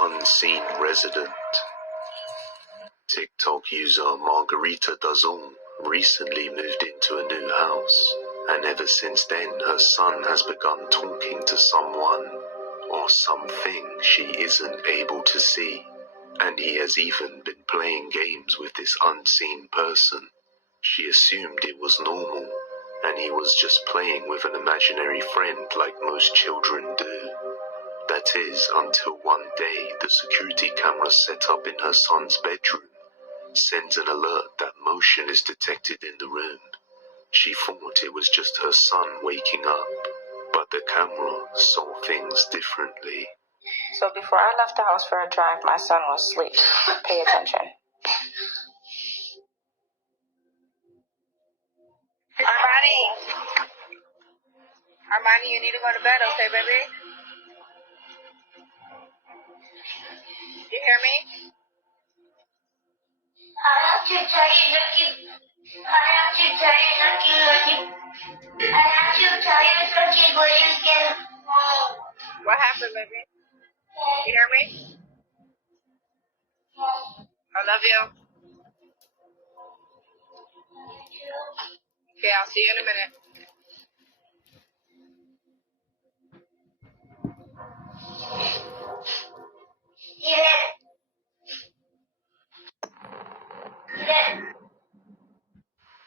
Unseen resident. TikTok user Margarita Dazon recently moved into a new house, and ever since then her son has begun talking to someone or something she isn't able to see, and he has even been playing games with this unseen person. She assumed it was normal, and he was just playing with an imaginary friend like most children do. That is, until one day the security camera set up in her son's bedroom sends an alert that motion is detected in the room. She thought it was just her son waking up, but the camera saw things differently. So before I left the house for a drive, my son was asleep. Pay attention. Armani, you need to go to bed, okay, baby? You hear me? What happened, baby? You hear me? I love you. Okay, I'll see you in a minute.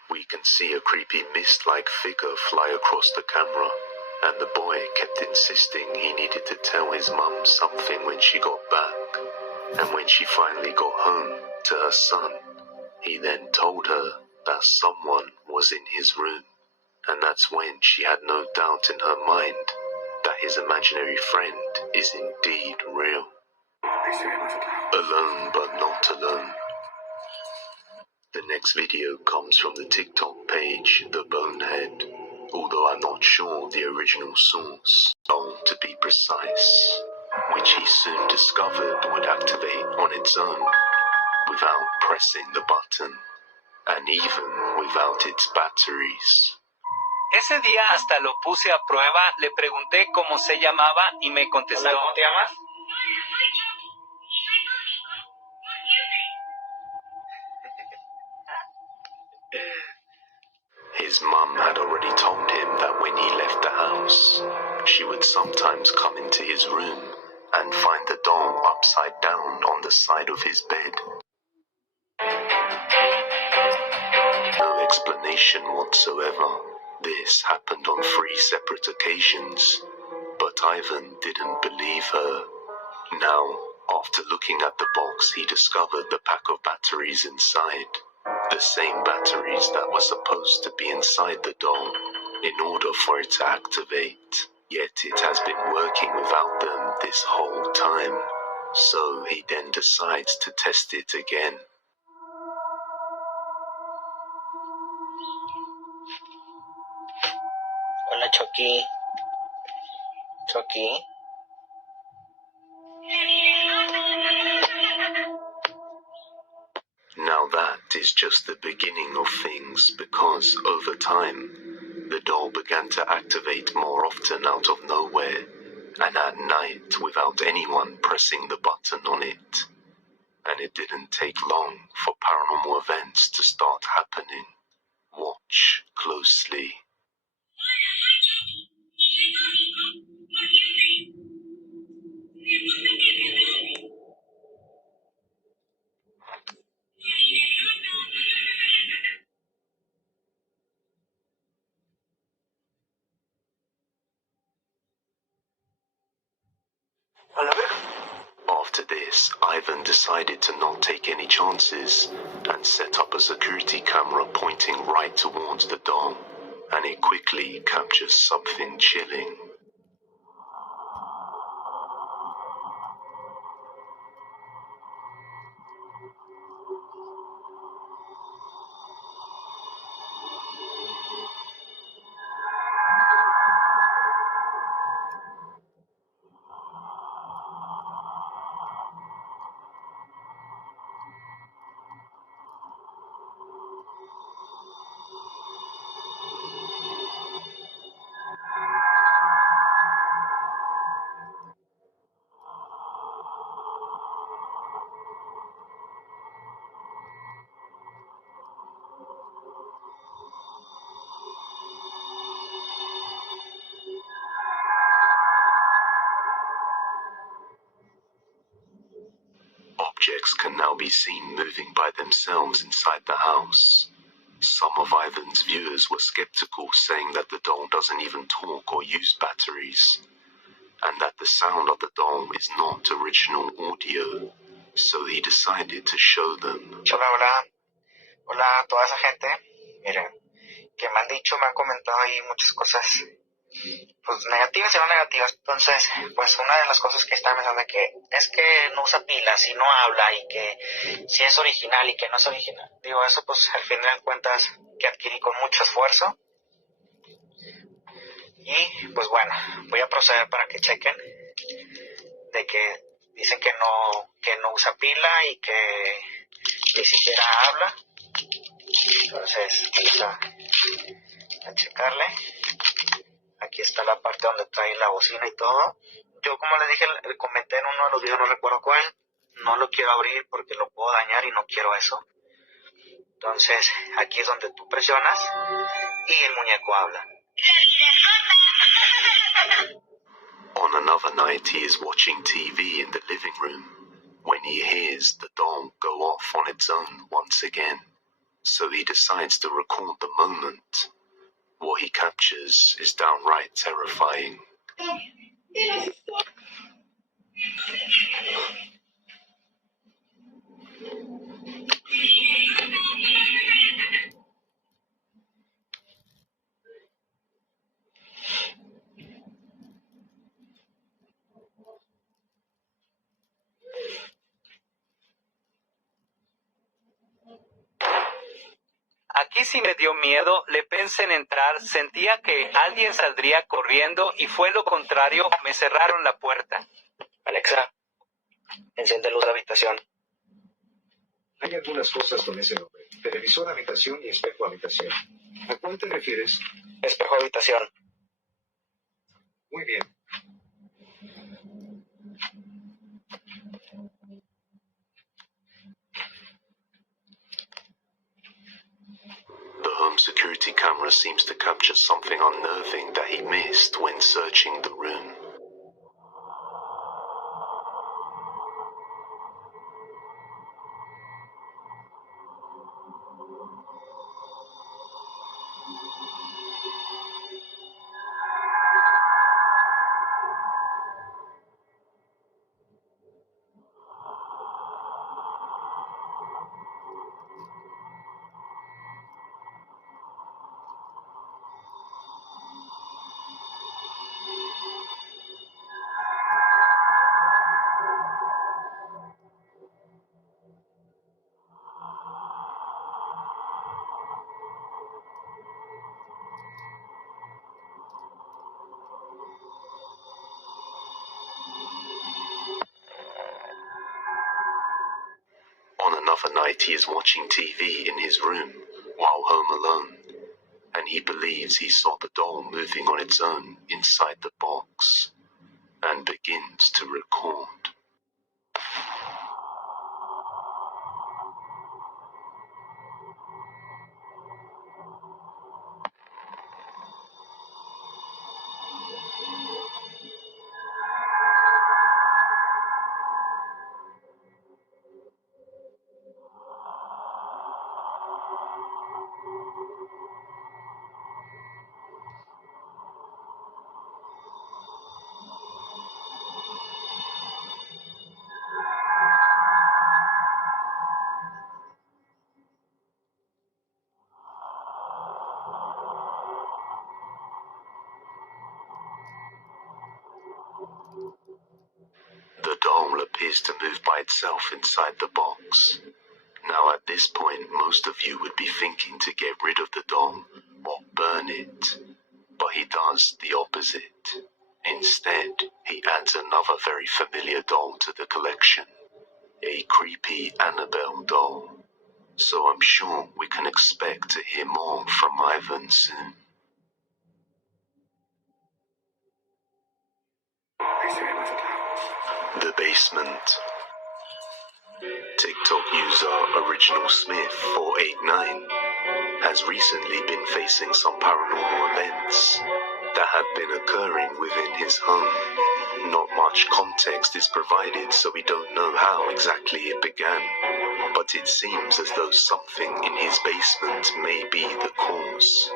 We can see a creepy mist-like figure fly across the camera, and the boy kept insisting he needed to tell his mum something when she got back. And when she finally got home to her son, he then told her that someone was in his room, and that's when she had no doubt in her mind that his imaginary friend is indeed real. Alone but not alone. The next video comes from the TikTok page, The Bonehead, although I'm not sure the original source, to be precise, which he soon discovered would activate on its own, without pressing the button, and even without its batteries. Ese día hasta lo puse a prueba, le pregunté cómo se llamaba y me contestó. ¿Cómo te llamas? His mum had already told him that when he left the house, she would sometimes come into his room and find the doll upside down on the side of his bed. No explanation whatsoever. This happened on 3 separate occasions, but Ivan didn't believe her. Now, after looking at the box, he discovered the pack of batteries inside. The same batteries that were supposed to be inside the doll in order for it to activate. Yet it has been working without them this whole time. So he then decides to test it again. Hola, Chucky. Chucky. Now that is just the beginning of things, because over time, the doll began to activate more often out of nowhere, and at night without anyone pressing the button on it. And it didn't take long for paranormal events to start happening. Watch closely. After this, Ivan decided to not take any chances and set up a security camera pointing right towards the doll, and it quickly captures something chilling. Objects can now be seen moving by themselves inside the house. Some of Ivan's viewers were skeptical, saying that the doll doesn't even talk or use batteries, and that the sound of the doll is not original audio, so he decided to show them. Hola a toda esa gente. Miren, que me han dicho, me han comentado ahí muchas cosas, pues negativas y no negativas. Entonces, pues una de las cosas que estaba pensando es que no usa pilas y no habla, y que si es original y que no es original. Digo, eso pues al final de cuentas que adquirí con mucho esfuerzo. Y pues bueno, voy a proceder para que chequen de que dicen que no usa pila y que ni siquiera habla. Entonces vamos a checarle. Aquí está la parte donde trae la bocina y todo. Yo, como les dije, le comenté en uno de los videos, no recuerdo cuál, no lo quiero abrir porque lo puedo dañar y no quiero eso. Entonces aquí es donde tú presionas y el muñeco habla. On another night, he is watching TV in the living room when he hears the doll go off on its own once again. So he decides to record the moment. What he captures is downright terrifying. Aquí sí me dio miedo, le pensé en entrar, sentía que alguien saldría corriendo y fue lo contrario, me cerraron la puerta. Alexa, enciende luz de habitación. Hay algunas cosas con ese nombre. Televisor habitación y espejo habitación. ¿A cuál te refieres? Espejo habitación. Muy bien. The home security camera seems to capture something unnerving that he missed when searching the room. On another night, he is watching TV in his room while home alone, and he believes he saw the doll moving on its own inside the box, and begins to record. The doll appears to move by itself inside the box. Now at this point, most of you would be thinking to get rid of the doll or burn it, but he does the opposite. Instead, he adds another very familiar doll to the collection, a creepy Annabelle doll. So I'm sure we can expect to hear more from Ivan soon. The basement. TikTok user Original Smith 489 has recently been facing some paranormal events that have been occurring within his home. Not much context is provided, so we don't know how exactly it began, but it seems as though something in his basement may be the cause.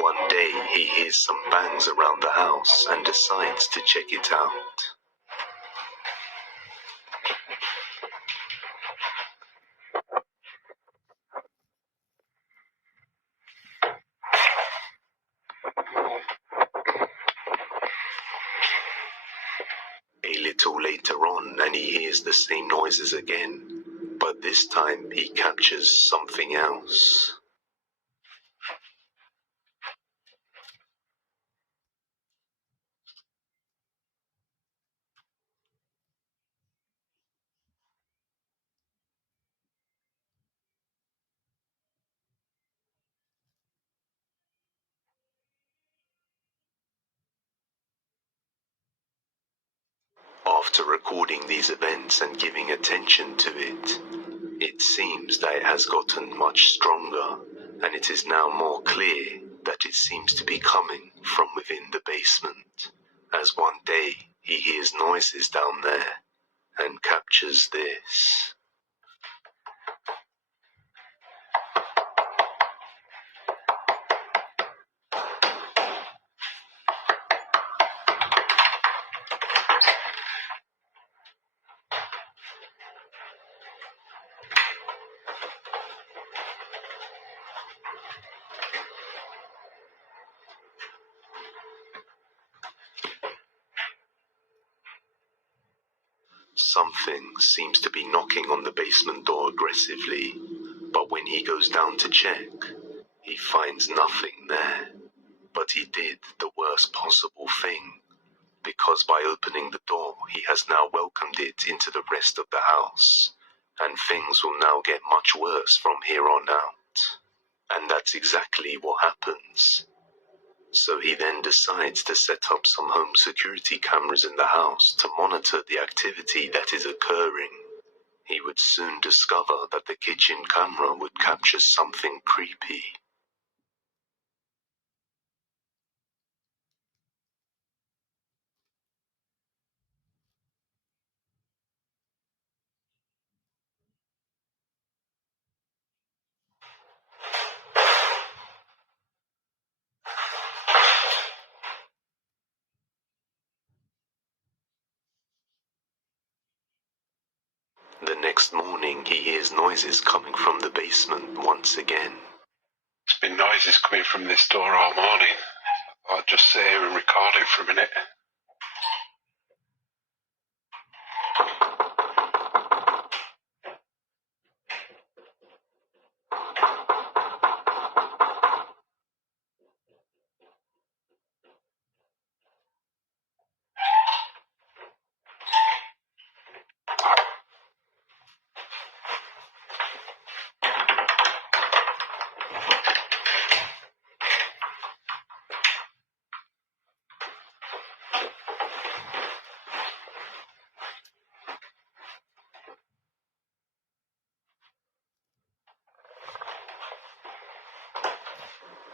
One day he hears some bangs around the house and decides to check it out. A little later on, and he hears the same noises again, but this time he captures something else. After recording these events and giving attention to it, it seems that it has gotten much stronger, and it is now more clear that it seems to be coming from within the basement, as one day he hears noises down there and captures this. something seems to be knocking on the basement door aggressively, but when he goes down to check, he finds nothing there. But he did the worst possible thing, because by opening the door, he has now welcomed it into the rest of the house, and things will now get much worse from here on out. And that's exactly what happens. So he then decides to set up some home security cameras in the house to monitor the activity that is occurring. He would soon discover that the kitchen camera would capture something creepy. The next morning, he hears noises coming from the basement once again. There's been noises coming from this door all morning. I'll just sit here and record it for a minute.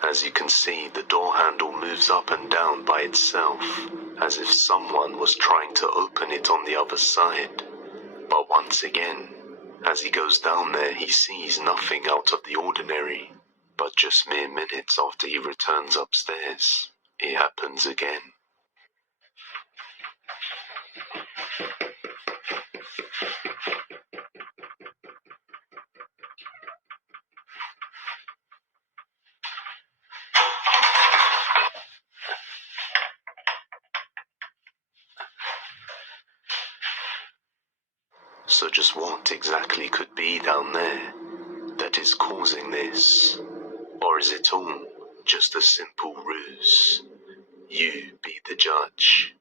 As you can see, the door handle moves up and down by itself, as if someone was trying to open it on the other side. But once again, as he goes down there, he sees nothing out of the ordinary. But just mere minutes after he returns upstairs, it happens again. So just what exactly could be down there that is causing this? Or is it all just a simple ruse? You be the judge.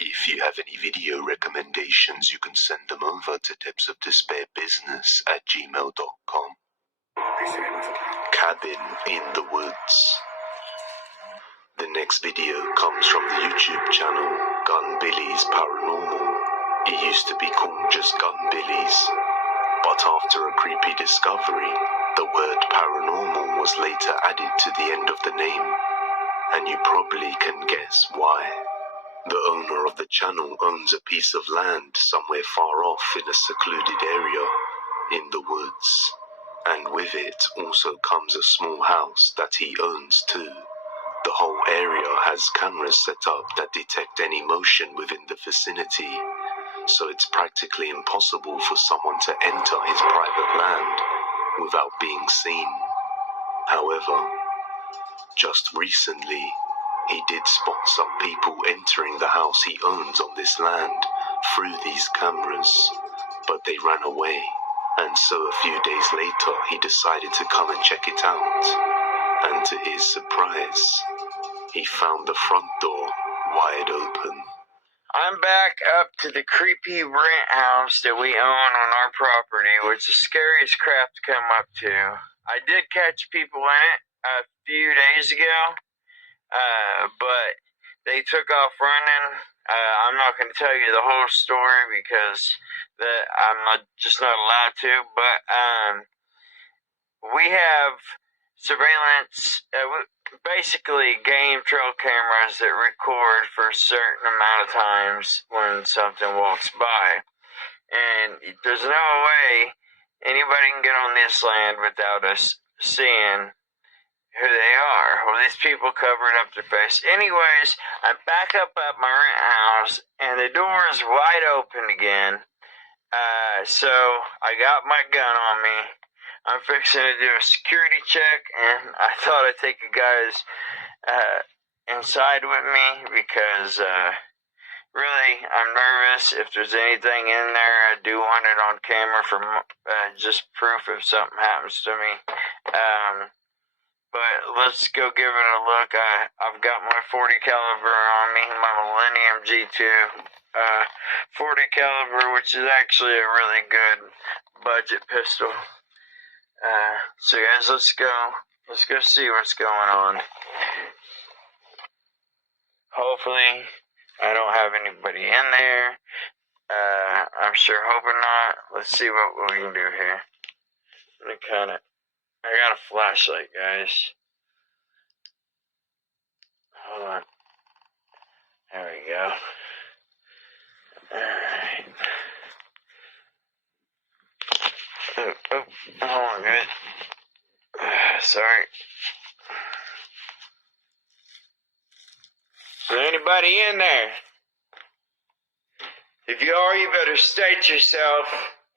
If you have any video recommendations, you can send them over to depthsoftespairbusiness@gmail.com. Cabin in the Woods. The next video comes from the YouTube channel Gun Billy's Paranormal. It used to be called just Gun Billy's, but after a creepy discovery, the word paranormal was later added to the end of the name, and you probably can guess why. The owner of the channel owns a piece of land somewhere far off in a secluded area in the woods, and with it also comes a small house that he owns too. The whole area has cameras set up that detect any motion within the vicinity, so it's practically impossible for someone to enter his private land without being seen. However, just recently, he did spot some people entering the house he owns on this land through these cameras, but they ran away, and so a few days later he decided to come and check it out, and to his surprise, he found the front door wide open. I'm back up to the creepy rent house that we own on our property, which is the scariest crap to come up to. I did catch people in it a few days ago, but they took off running. I'm not going to tell you the whole story because I'm just not allowed to, but we have surveillance, basically game trail cameras that record for a certain amount of times when something walks by. And there's no way anybody can get on this land without us seeing who they are. Well, these people covered up their face. Anyways, I'm back up at my rent house, and the door is wide open again. So I got my gun on me. I'm fixing to do a security check, and I thought I'd take you guys inside with me because really, I'm nervous. If there's anything in there, I do want it on camera for just proof if something happens to me. But let's go give it a look. I've got my 40 caliber on me, my Millennium G2 40 caliber, which is actually a really good budget pistol. So guys, let's go see what's going on. Hopefully, I don't have anybody in there. I'm sure hoping not. Let's see what we can do here. I got a flashlight, guys. Hold on. There we go. Alright. Oh, hold on, good. Sorry. Is there anybody in there? If you are, you better state yourself.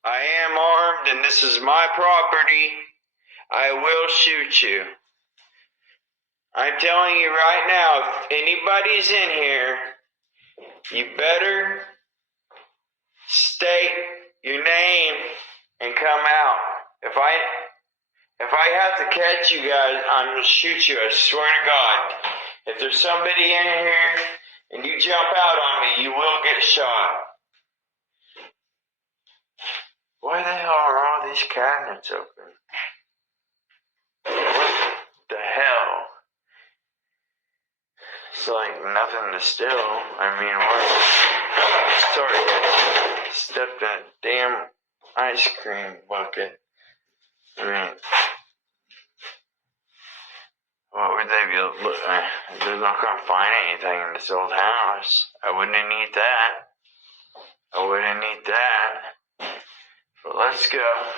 I am armed and this is my property. I will shoot you. I'm telling you right now, if anybody's in here, you better state your name and come out. If I have to catch you guys, I'm gonna shoot you, I swear to God. If there's somebody in here and you jump out on me, you will get shot. Why the hell are all these cabinets open? What the hell? It's like nothing to steal. I mean, what? Sorry, stepped that damn ice cream bucket. I mean, what would they be look? They're not gonna find anything in this old house. I wouldn't need that. But let's go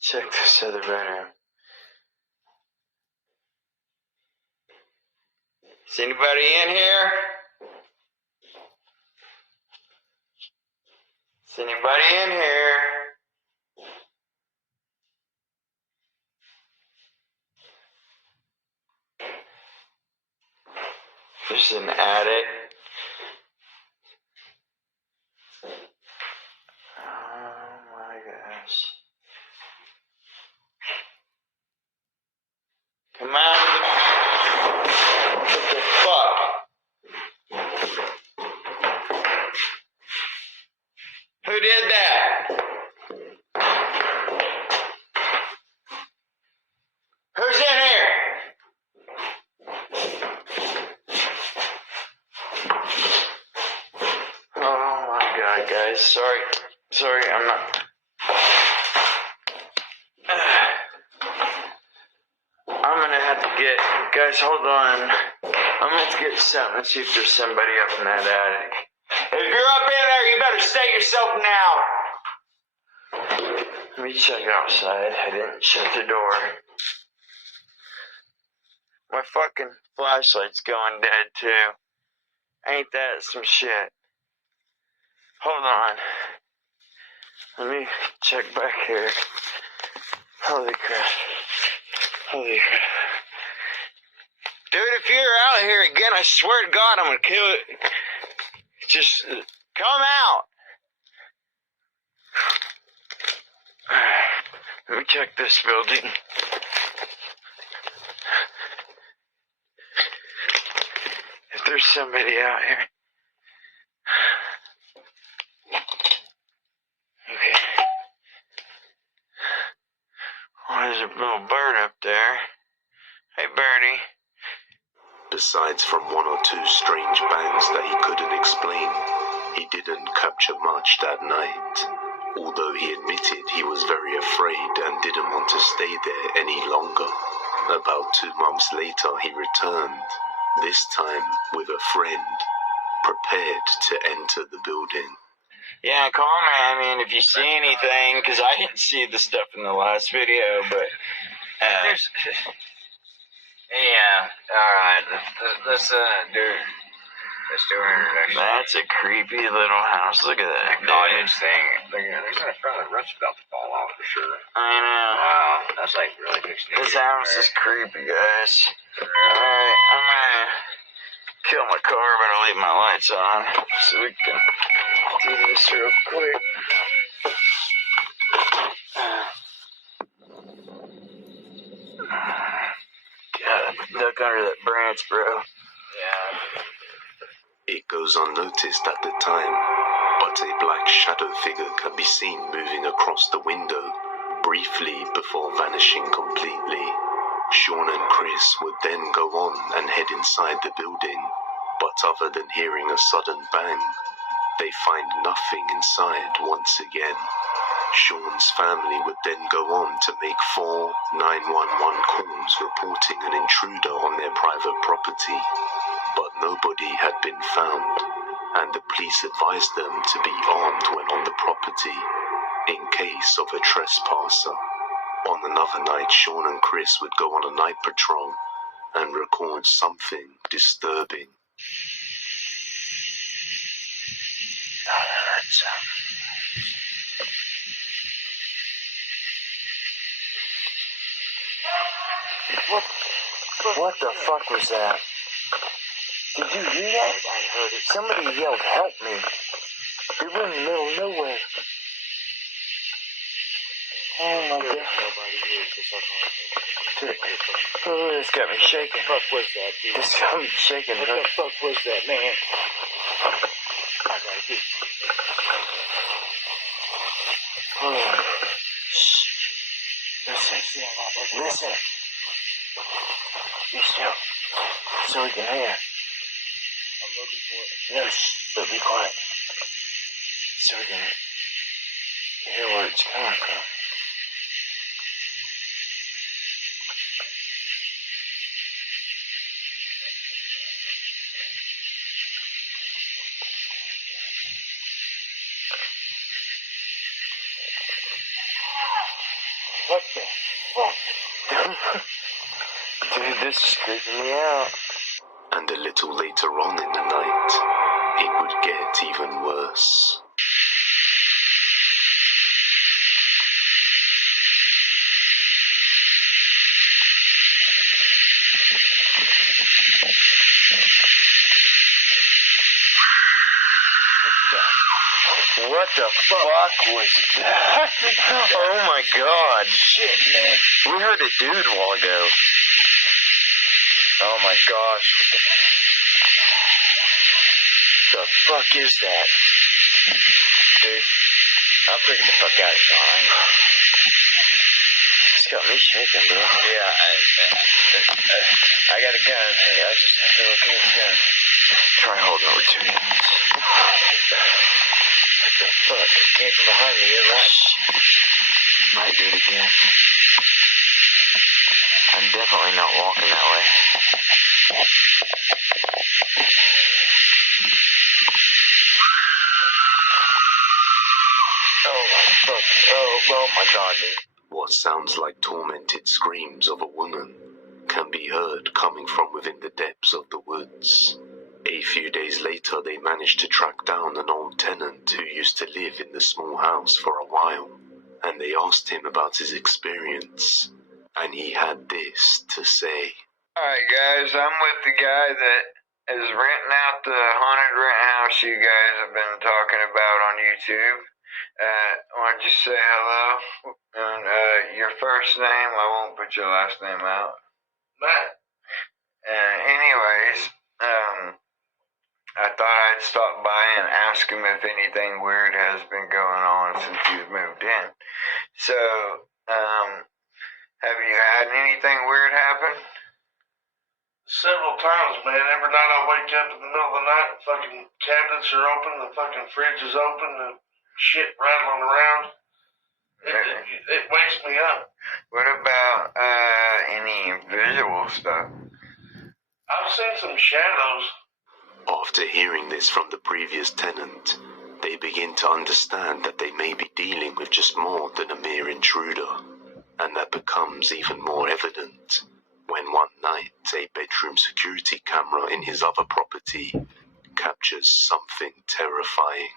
check this other bedroom. Is anybody in here? Is anybody in here? There's an attic. Oh my gosh. Come on. What the fuck? Who did that? Who's in here? Oh my God, guys. Sorry, I'm not. I'm gonna have to get, guys, hold on. I'm gonna have to get something and see if there's somebody up in that attic. If you're up in there, you better state yourself now. Let me check outside. I didn't shut the door. My fucking flashlight's going dead too. Ain't that some shit? Hold on. Let me check back here. Holy crap. Dude, if you're out here again, I swear to God, I'm gonna kill it. Just come out. Let me check this building. If there's somebody out here. Okay. Oh, there's a little bird up there. Hey, birdie. Besides from one or two strange bangs that he couldn't explain, he didn't capture much that night. Although he admitted he was very afraid and didn't want to stay there any longer. About 2 months later he returned, this time with a friend, prepared to enter the building. Yeah, comment, I mean, if you see anything, because I didn't see the stuff in the last video, but yeah, alright, let's do our introduction. That's a creepy little house. Look at that cottage thing. There's a front of the roof's about to fall off for sure. I know. Wow, that's like really fixing. This house is creepy, guys. Alright, I'm gonna kill my car, but I'll leave my lights on so we can do this real quick. Gotta duck under that branch, bro. Yeah. It goes unnoticed at the time, but a black shadow figure can be seen moving across the window, briefly before vanishing completely. Sean and Chris would then go on and head inside the building, but other than hearing a sudden bang, they find nothing inside once again. Sean's family would then go on to make 4 911 calls reporting an intruder on their private property, but nobody had been found, and the police advised them to be armed when on the property, in case of a trespasser. On another night, Sean and Chris would go on a night patrol and record something disturbing. What the fuck was that? Did you hear that? I heard it. Somebody yelled, "Help me." They were in the middle of nowhere. Oh my god. Nobody hears this. Oh, this got me shaking. What the fuck was that, dude? This got me shaking. What the fuck was that, man? I gotta get. Oh. Shh. Listen. Be still. So we can hear. I'm looking for it. No, shh, but be quiet. So we can hear where it's coming from. What the fuck? Dude, this is creeping me out. And a little later on in the night, it would get even worse. What the fuck was that? Oh my god. Shit, man. We heard a dude a while ago. Oh my gosh. What the fuck is that? Dude, I'm freaking the fuck out, Sean. It's got me shaking, bro. Yeah, I got a gun. Hey, I just have to look at the gun. Try holding over 2 hands. What the fuck? It came from behind me, you're right. Might do it again. I'm definitely not walking that way. Oh my god, dude. What sounds like tormented screams of a woman can be heard coming from within the depths of the woods. A few days later, they managed to track down an old tenant who used to live in the small house for a while, and they asked him about his experience, and he had this to say. Alright guys, I'm with the guy that is renting out the haunted rent house you guys have been talking about on YouTube. Why don't you say hello? And your first name, I won't put your last name out. But, anyways, I thought I'd stop by and ask him if anything weird has been going on since you've moved in. So, have you had anything weird happen? Several times, man. Every night I wake up in the middle of the night, fucking cabinets are open, the fucking fridge is open, the shit rattling around. It wakes me up. What about any visual stuff? I've seen some shadows. After hearing this from the previous tenant, they begin to understand that they may be dealing with just more than a mere intruder, and that becomes even more evident when one night a bedroom security camera in his other property captures something terrifying.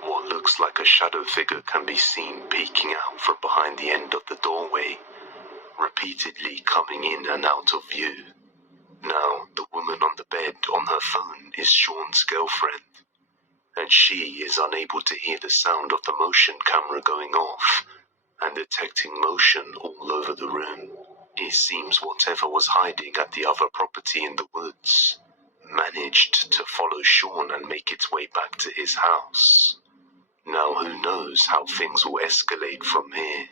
What looks like a shadow figure can be seen peeking out from behind the end of the doorway, repeatedly coming in and out of view. Now, the woman on the bed on her phone is Sean's girlfriend, and she is unable to hear the sound of the motion camera going off and detecting motion all over the room. It seems whatever was hiding at the other property in the woods managed to follow Sean and make its way back to his house. Now who knows how things will escalate from here.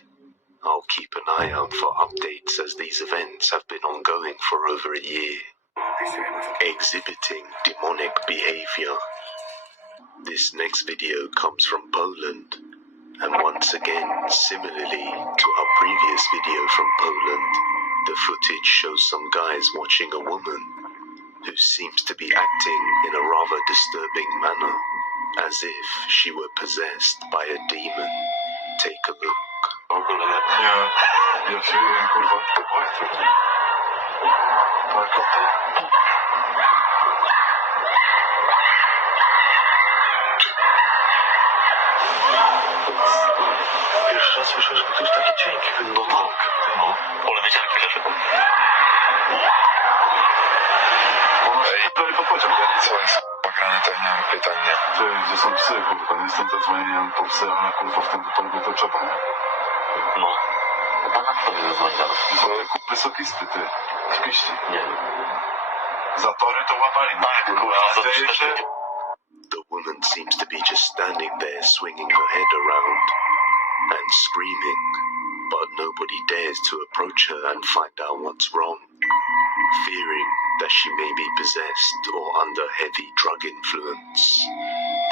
I'll keep an eye out for updates as these events have been ongoing for over a year, exhibiting demonic behavior. This next video comes from Poland, and once again, similarly to our previous video from Poland, the footage shows some guys watching a woman who seems to be acting in a rather disturbing manner, as if she were possessed by a demon. Take a look. Ja się wiem, kurwa, to bardzo. Tak, pierwszy raz słyszę, żeby ktoś takie dźwięki wydawał. No, ale wiecie, jak leży. Ej, pod pociąg, nie? Co jest? Nagrane, to nie mam pytań, nie? Gdzie są psy, kurwa? Nie jestem zadzwonieniem po psy, ale kurwa w tym wypadku to trzeba, nie? No. Pana kto nie zadzwoni zaraz? Wysokisty, ty. Spiści. Nie wiem. Zatory to łapali. Tak, kurwa, The woman seems to be just standing there swinging her head around and screaming, but nobody dares to approach her and find out what's wrong, fearing that she may be possessed or under heavy drug influence.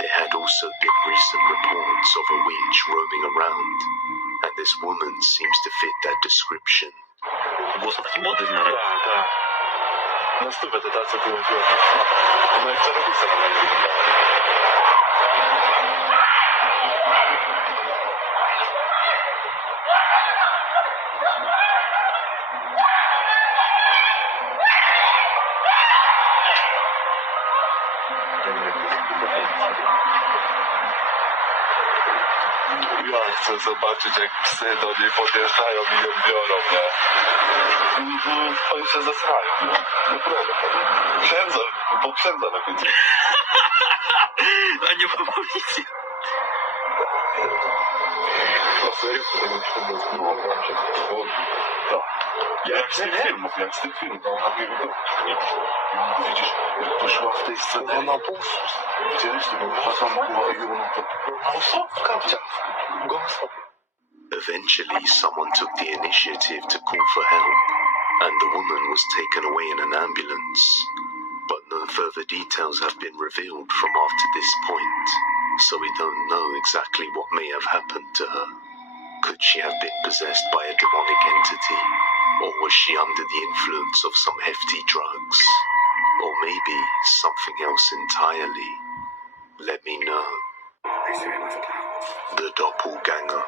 There had also been recent reports of a witch roaming around, and this woman seems to fit that description. Na stówę to ta, co tu chodziła. Ona jak czarownica na mnie wyglądała. Ja chcę zobaczyć, jak psy do niej podjeżdżają i ją biorą, nie? Oni się zesrają, nie? Naprawdę. Poprzędza na końcu. A nie po policji. No serio, to tego przypomnę. Jak z tych filmów, Widzisz, jak to szła w tej scenie. Ona widziałeś tego, i ona to... Kapcia. Eventually, someone took the initiative to call for help, and the woman was taken away in an ambulance, but no further details have been revealed from after this point, so we don't know exactly what may have happened to her. Could she have been possessed by a demonic entity? Or was she under the influence of some hefty drugs? Or maybe something else entirely? Let me know. The doppelganger.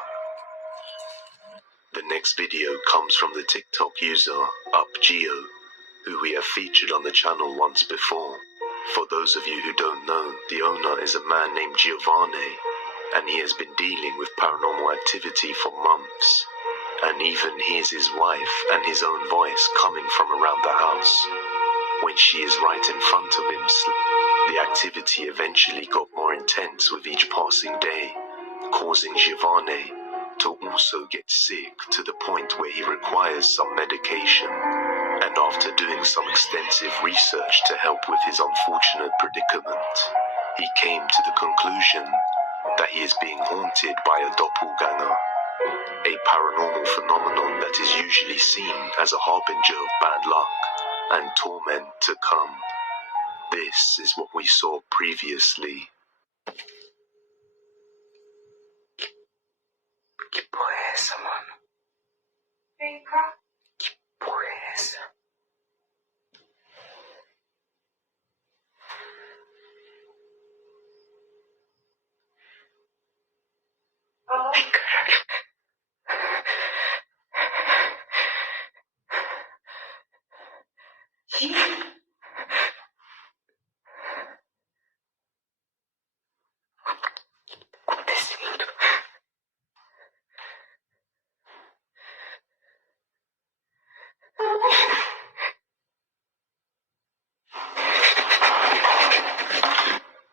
The next video comes from the TikTok user UpGeo, who we have featured on the channel once before. For those of you who don't know, the owner is a man named Giovanni, and he has been dealing with paranormal activity for months, and even hears his wife and his own voice coming from around the house. When she is right in front of him, the activity eventually got more intense with each passing day, causing Giovanni to also get sick to the point where he requires some medication. And after doing some extensive research to help with his unfortunate predicament, he came to the conclusion that he is being haunted by a doppelganger, a paranormal phenomenon that is usually seen as a harbinger of bad luck and torment to come. This is what we saw previously. Que porra é essa, mano? Vem cá. Que porra é essa? Ai, caralho. Gente.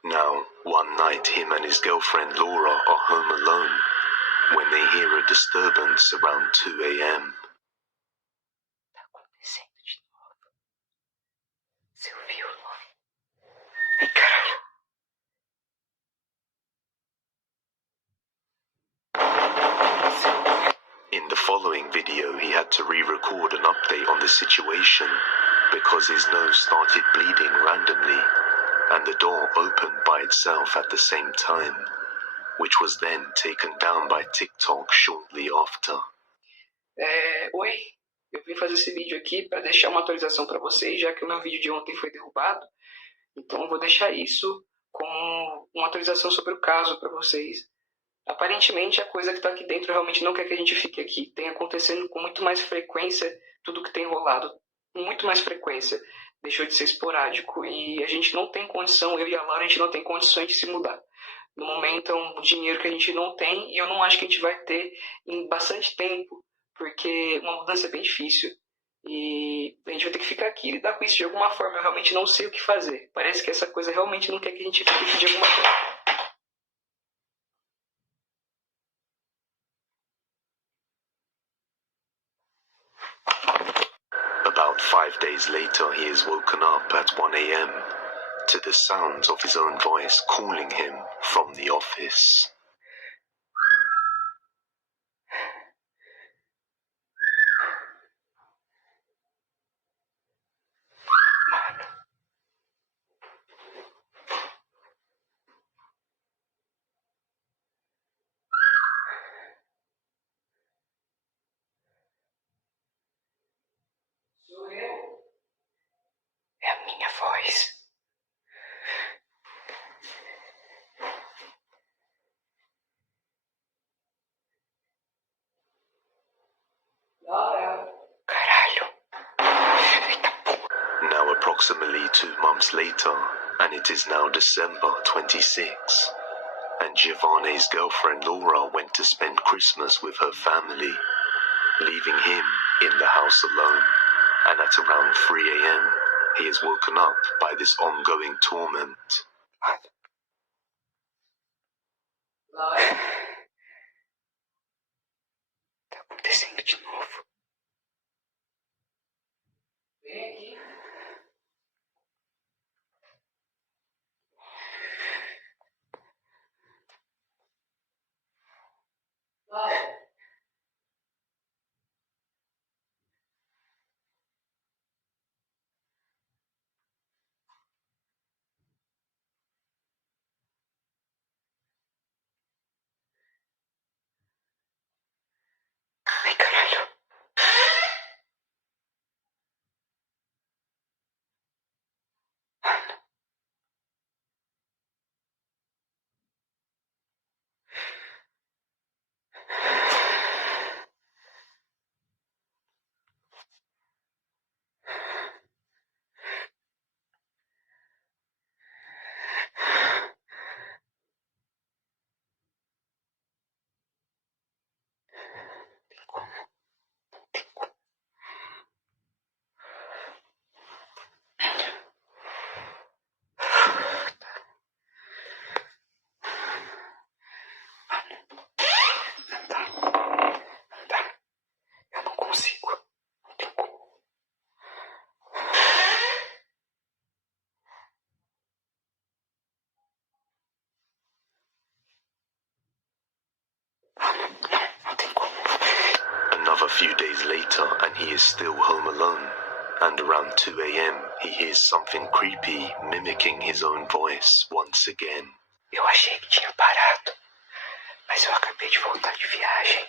Now, one night him and his girlfriend Laura are home alone when they hear a disturbance around 2 a.m. Tá acontecendo de novo. Você ouviu? Ai, caralho. In the following video, he had to re-record an update on the situation because his nose started bleeding randomly and the door opened by itself at the same time, which was then taken down by TikTok shortly after. Oi, eu vim fazer esse vídeo aqui para deixar uma atualização para vocês, já que o meu vídeo de ontem foi derrubado. Então eu vou deixar isso com uma atualização sobre o caso para vocês. Aparentemente a coisa que está aqui dentro realmente não quer que a gente fique aqui. Tem acontecendo com muito mais frequência tudo que tem rolado. Com muito mais frequência. Deixou de ser esporádico. E a gente não tem condição, eu e a Laura, a gente não tem condições de se mudar. No momento é um dinheiro que a gente não tem e eu não acho que a gente vai ter em bastante tempo. Porque uma mudança é bem difícil. E a gente vai ter que ficar aqui e lidar com isso de alguma forma. Eu realmente não sei o que fazer. Parece que essa coisa realmente não quer que a gente fique aqui de alguma forma. About 5 days later, he is woken up at 1 a.m. to the sounds of his own voice calling him from the office. Sou eu. É a minha voz. Laura. Caralho. Now approximately 2 months later, and it is now December 26, and Giovanni's girlfriend Laura went to spend Christmas with her family, leaving him in the house alone, and at around 3 a.m. he is woken up by this ongoing torment. Laura. Tá acontecendo de novo. Vem aqui. Laura. Another few days later and he is still home alone, and around 2 a.m. he hears something creepy mimicking his own voice once again. Eu achei que tinha parado, mas eu acabei de voltar de viagem.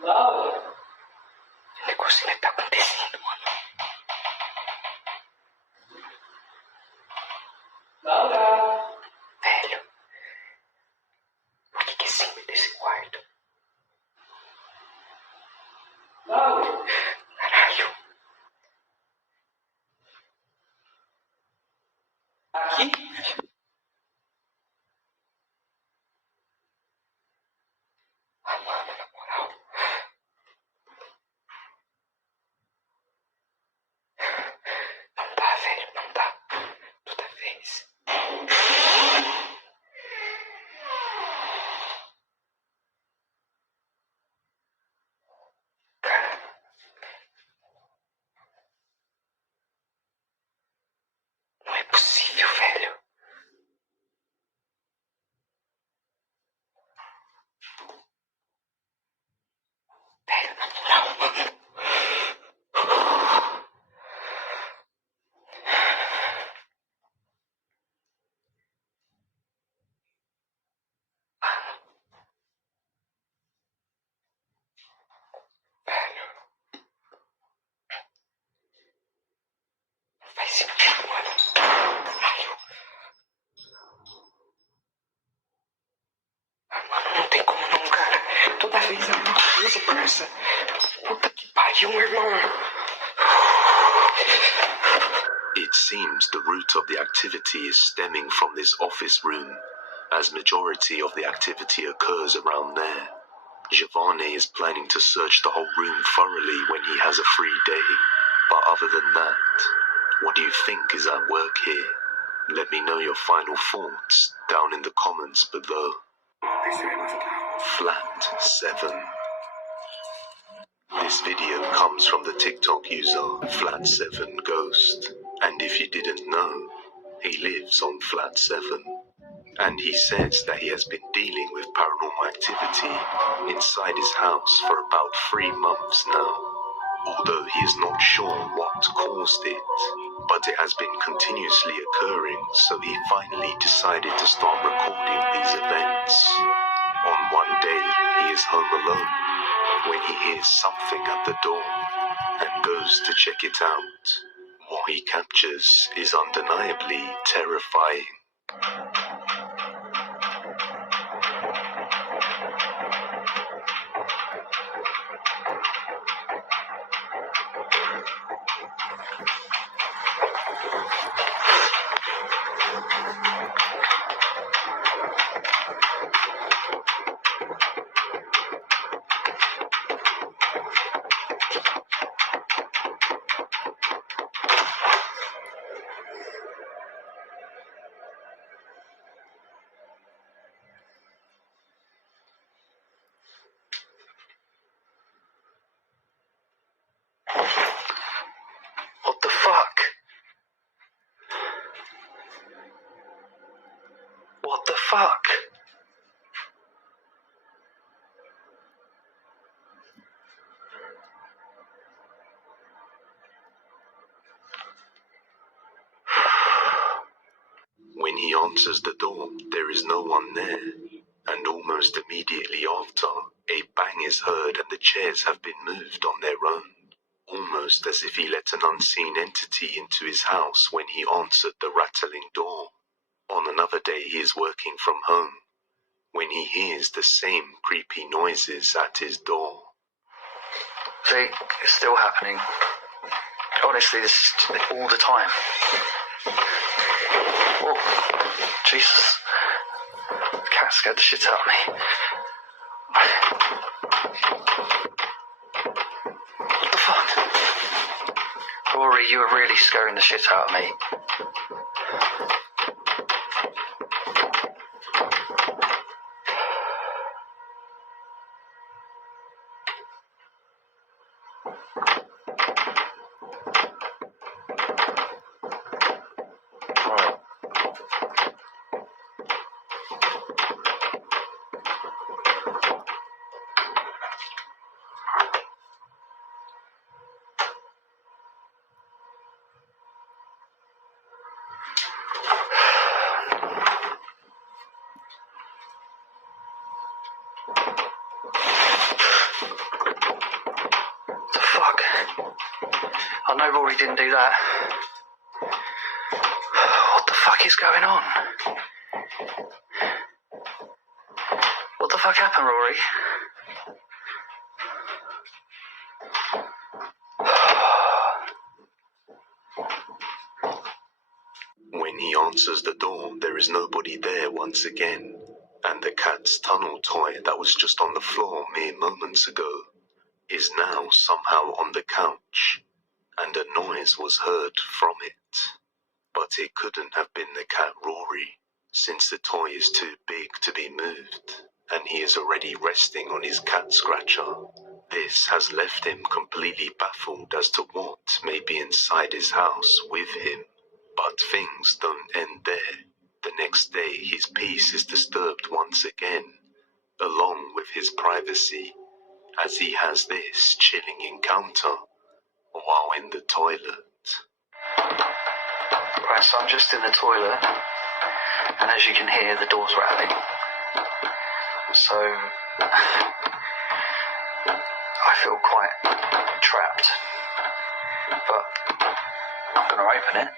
O negócio ainda tá acontecendo, mano. Velho, por que sempre desse quarto? Caralho. Aqui? Ah, mano, na moral. Não dá, velho, não dá. Toda vez. Cara. Não é possível, velho. Velho, na moral, mano. Velho. Não faz sentido, mano. Caralho. Ah, mano, não tem como não, cara. Toda vez é uma coisa, parça. Puta que pariu, meu irmão. It seems the root of the activity is stemming from this office room, as majority of the activity occurs around there. Giovanni is planning to search the whole room thoroughly when he has a free day. But other than that, what do you think is at work here? Let me know your final thoughts down in the comments below. Flat 7. This video comes from the TikTok user Flat7Ghost, and if you didn't know, he lives on Flat 7, and he says that he has been dealing with paranormal activity inside his house for about 3 months now, although he is not sure what caused it, but it has been continuously occurring, so he finally decided to start recording these events. On one day, he is home alone when he hears something at the door and goes to check it out. What he captures is undeniably terrifying. What the fuck? What the fuck? When he answers the door, there is no one there, and almost immediately after, a bang is heard and the chairs have been moved on their own, almost as if he let an unseen entity into his house when he answered the rattling door. On another day he is working from home, when he hears the same creepy noises at his door. See, it's still happening. Honestly, this is all the time. Oh, Jesus. The cat scared the shit out of me. What the fuck? Rory, you were really scaring the shit out of me. Rory didn't do that. What the fuck is going on? What the fuck happened, Rory? When he answers the door, there is nobody there once again, and the cat's tunnel toy that was just on the floor mere moments ago is now somehow on the couch, and a noise was heard from it. But it couldn't have been the cat Rory, since the toy is too big to be moved, and he is already resting on his cat scratcher. This has left him completely baffled as to what may be inside his house with him. But things don't end there. The next day his peace is disturbed once again, along with his privacy, as he has this chilling encounter while in the toilet. Right, so I'm just in the toilet, and as you can hear, the door's rattling. So I feel quite trapped, but I'm going to open it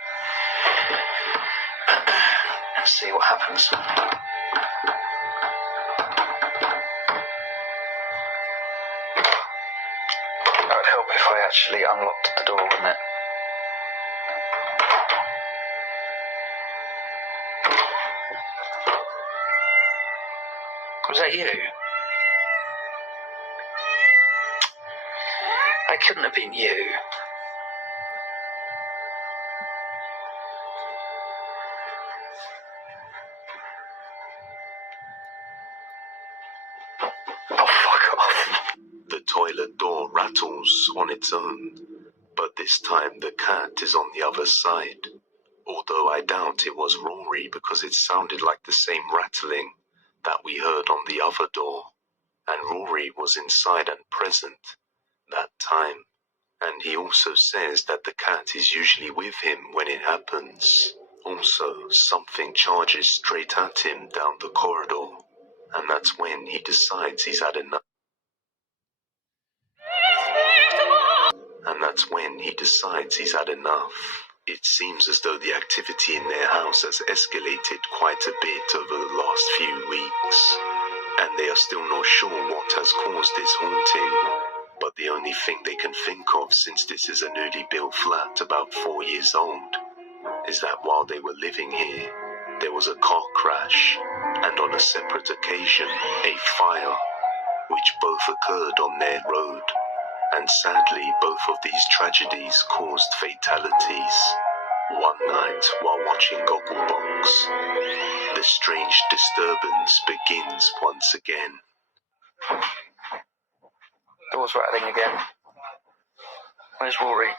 and see what happens. It would help if I actually unlocked the door, wouldn't it? Was that you? That couldn't have been you. The toilet door rattles on its own, but this time the cat is on the other side, although I doubt it was Rory because it sounded like the same rattling that we heard on the other door, and Rory was inside and present that time, and he also says that the cat is usually with him when it happens. Also, something charges straight at him down the corridor, and that's when he decides he's had enough. It seems as though the activity in their house has escalated quite a bit over the last few weeks, and they are still not sure what has caused this haunting, but the only thing they can think of, since this is a newly built flat about 4 years old, is that while they were living here, there was a car crash, and on a separate occasion, a fire, which both occurred on their road. And sadly, both of these tragedies caused fatalities. One night, while watching Gogglebox, the strange disturbance begins once again. Door's rattling again. Where's Rory?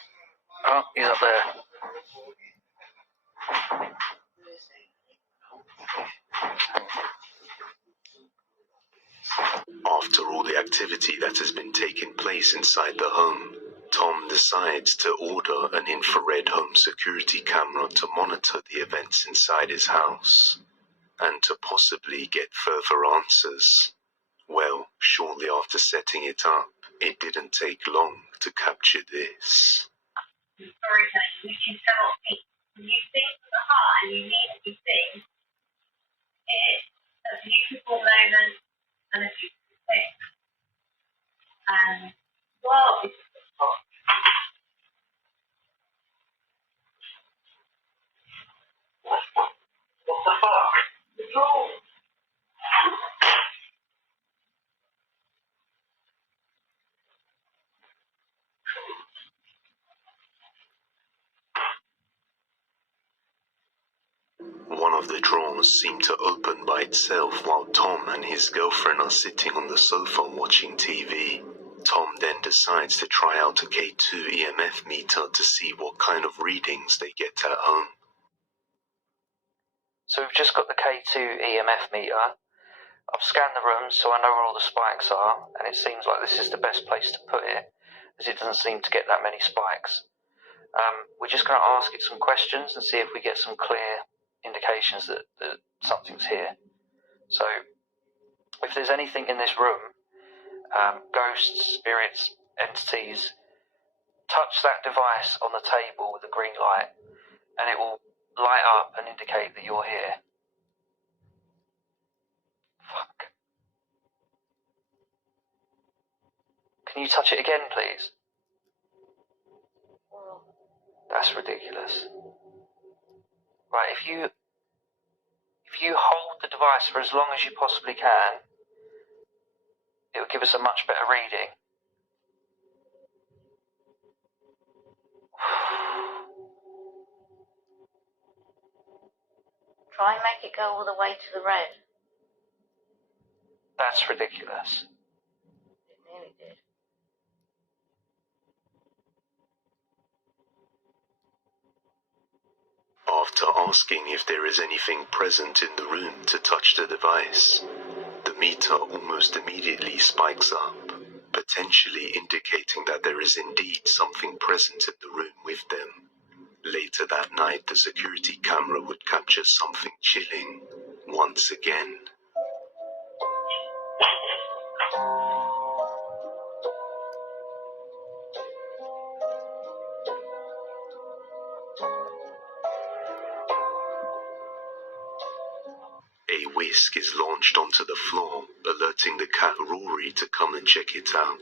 Oh, he's up there. After all the activity that has been taking place inside the home, Tom decides to order an infrared home security camera to monitor the events inside his house, and to possibly get further answers. Well, shortly after setting it up, it didn't take long to capture this. Storytelling, which is how when you think from the heart and you mean what you think, it's a beautiful moment and a beautiful thing. And what is beautiful? What the fuck? The door. One of the drawers seemed to open by itself while Tom and his girlfriend are sitting on the sofa watching TV. Tom then decides to try out a K2 EMF meter to see what kind of readings they get at home. So we've just got the K2 EMF meter. I've scanned the room so I know where all the spikes are, and it seems like this is the best place to put it, as it doesn't seem to get that many spikes. We're just going to ask it some questions and see if we get some clear indications that something's here. So, if there's anything in this room, ghosts, spirits, entities, touch that device on the table with the green light, and it will light up and indicate that you're here. Fuck. Can you touch it again, please? That's ridiculous. Right, if you hold the device for as long as you possibly can, it will give us a much better reading. Try and make it go all the way to the red. That's ridiculous. It nearly did. After asking if there is anything present in the room to touch the device, the meter almost immediately spikes up, potentially indicating that there is indeed something present in the room with them. Later that night, the security camera would capture something chilling once again. A whisk is launched onto the floor, alerting the cat Rory to come and check it out.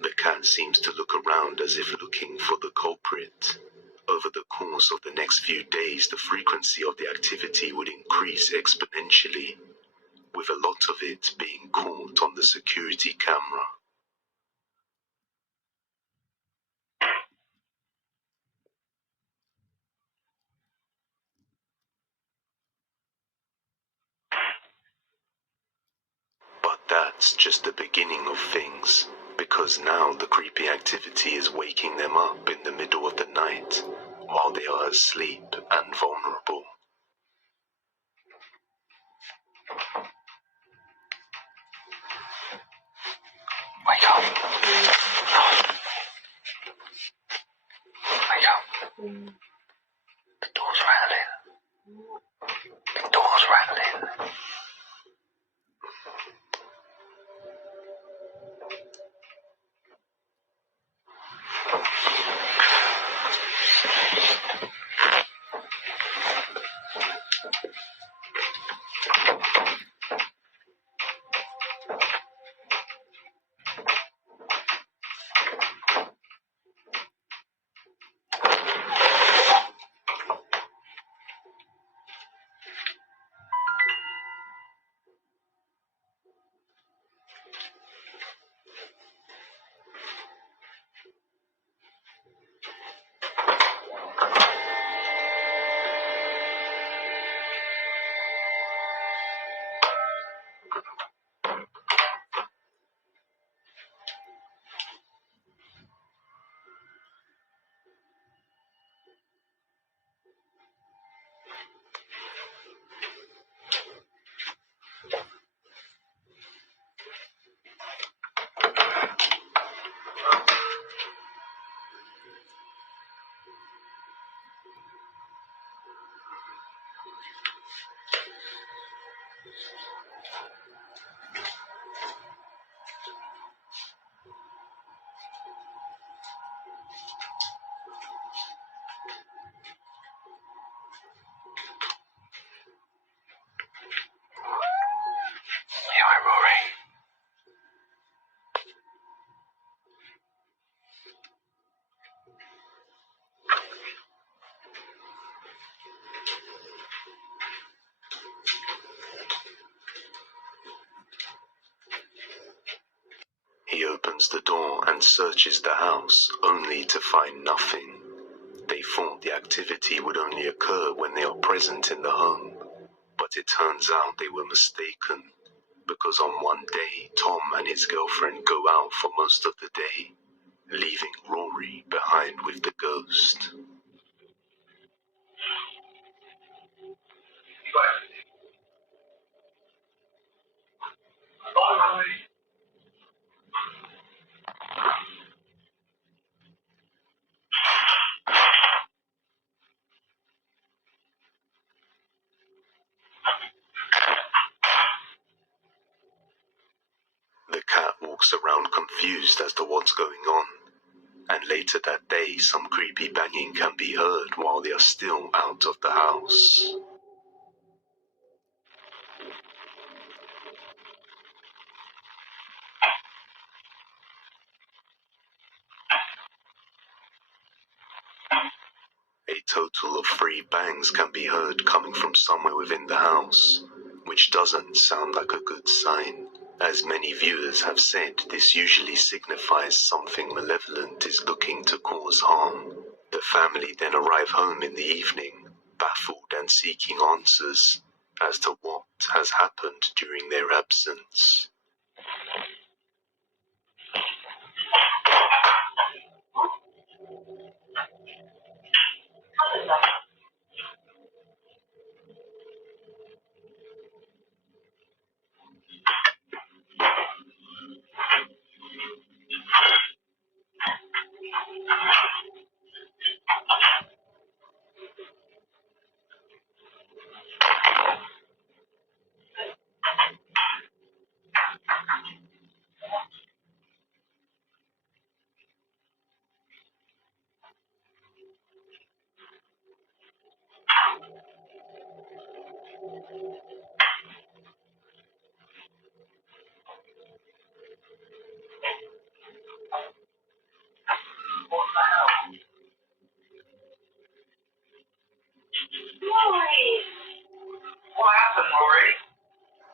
The cat seems to look around as if looking for the culprit. Over the course of the next few days, the frequency of the activity would increase exponentially, with a lot of it being caught on the security camera. But that's just the beginning of things, because now the creepy activity is waking them up in the middle of the night, while they are asleep and vulnerable. Wake up. Wake up. The door's rattling. The door's rattling. He opens the door and searches the house, only to find nothing. They thought the activity would only occur when they are present in the home, but it turns out they were mistaken, because on one day, Tom and his girlfriend go out for most of the day, leaving Rory behind with the ghost. The cat walks around confused as to what's going on, and later that day some creepy banging can be heard while they are still out of the house. A total of 3 bangs can be heard coming from somewhere within the house, which doesn't sound like a good sign. As many viewers have said, this usually signifies something malevolent is looking to cause harm. The family then arrive home in the evening, baffled and seeking answers as to what has happened during their absence.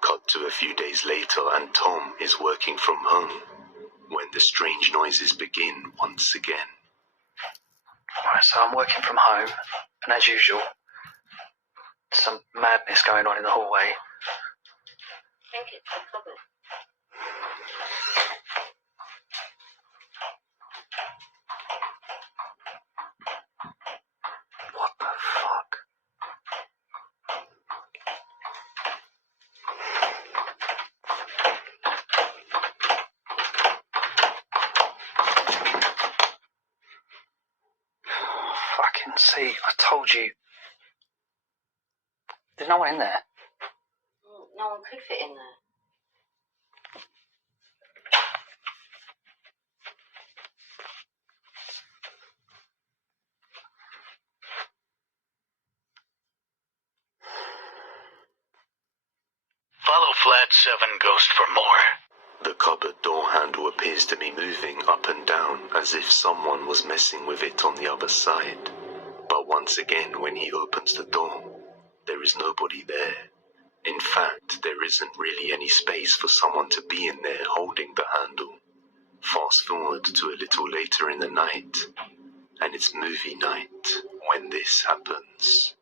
Cut to a few days later and Tom is working from home when the strange noises begin once again. Alright, so I'm working from home, and as usual, some madness going on in the hallway. I think it's the cupboard. What the fuck? Fucking see, I told you. There's no one in there. No one could fit in there. Follow Flat 7 Ghost for more. The cupboard door handle appears to be moving up and down as if someone was messing with it on the other side. But once again, when he opens the door, there is nobody there. In fact, there isn't really any space for someone to be in there holding the handle. Fast forward to a little later in the night, and it's movie night when this happens.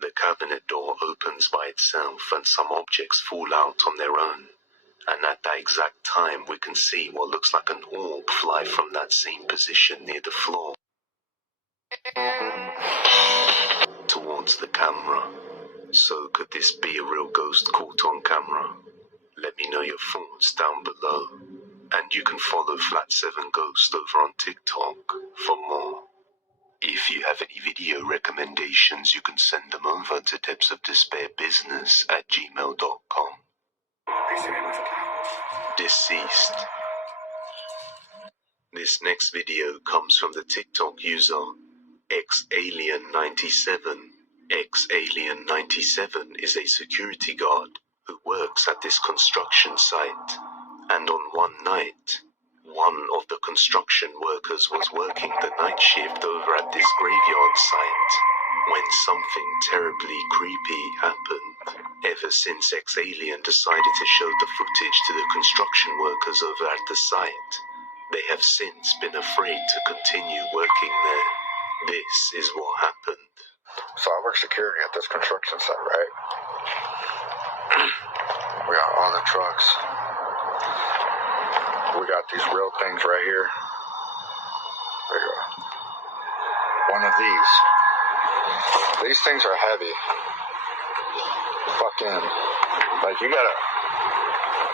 The cabinet door opens by itself and some objects fall out on their own. And at that exact time we can see what looks like an orb fly from that same position near the floor towards the camera. So could this be a real ghost caught on camera? Let me know your thoughts down below. And you can follow Flat 7 Ghost over on TikTok for more. If you have any video recommendations, you can send them over to depthsofdespairbusiness@gmail.com. Deceased. This next video comes from the TikTok user xalien97. xalien97 is a security guard who works at this construction site, and on one night, one of the construction workers was working the night shift over at this graveyard site when something terribly creepy happened. Ever since X-Alien decided to show the footage to the construction workers over at the site, they have since been afraid to continue working there. This is what happened. So I work security at this construction site, right? We got all the trucks. We got these real things right here. There you go. One of these. These things are heavy. Fucking, like you gotta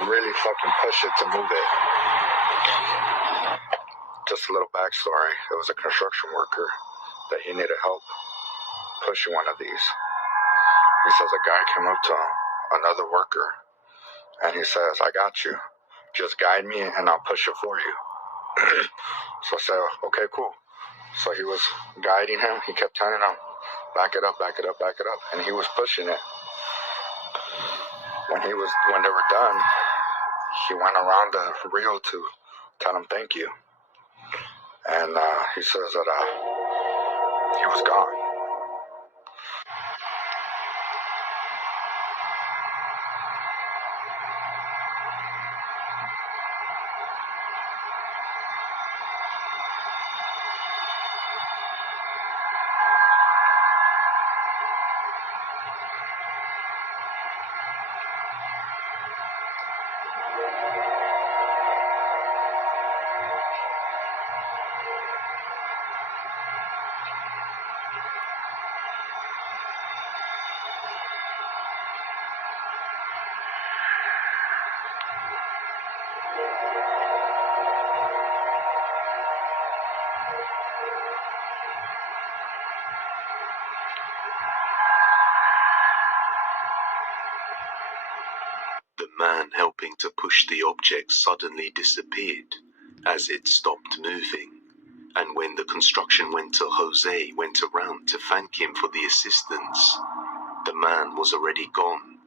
really fucking push it to move it. Just a little backstory. It was a construction worker that he needed help. push you one of these. He says a guy came up to him, another worker, and he says, I got you. Just guide me and I'll push it for you. So I said, okay, cool. So he was guiding him. He kept telling him, back it up, back it up, back it up. And he was pushing it. When they were done, he went around the reel to tell him thank you. And he says that he was gone. The man helping to push the object suddenly disappeared as it stopped moving, and when the construction went to Jose went around to thank him for the assistance, the man was already gone,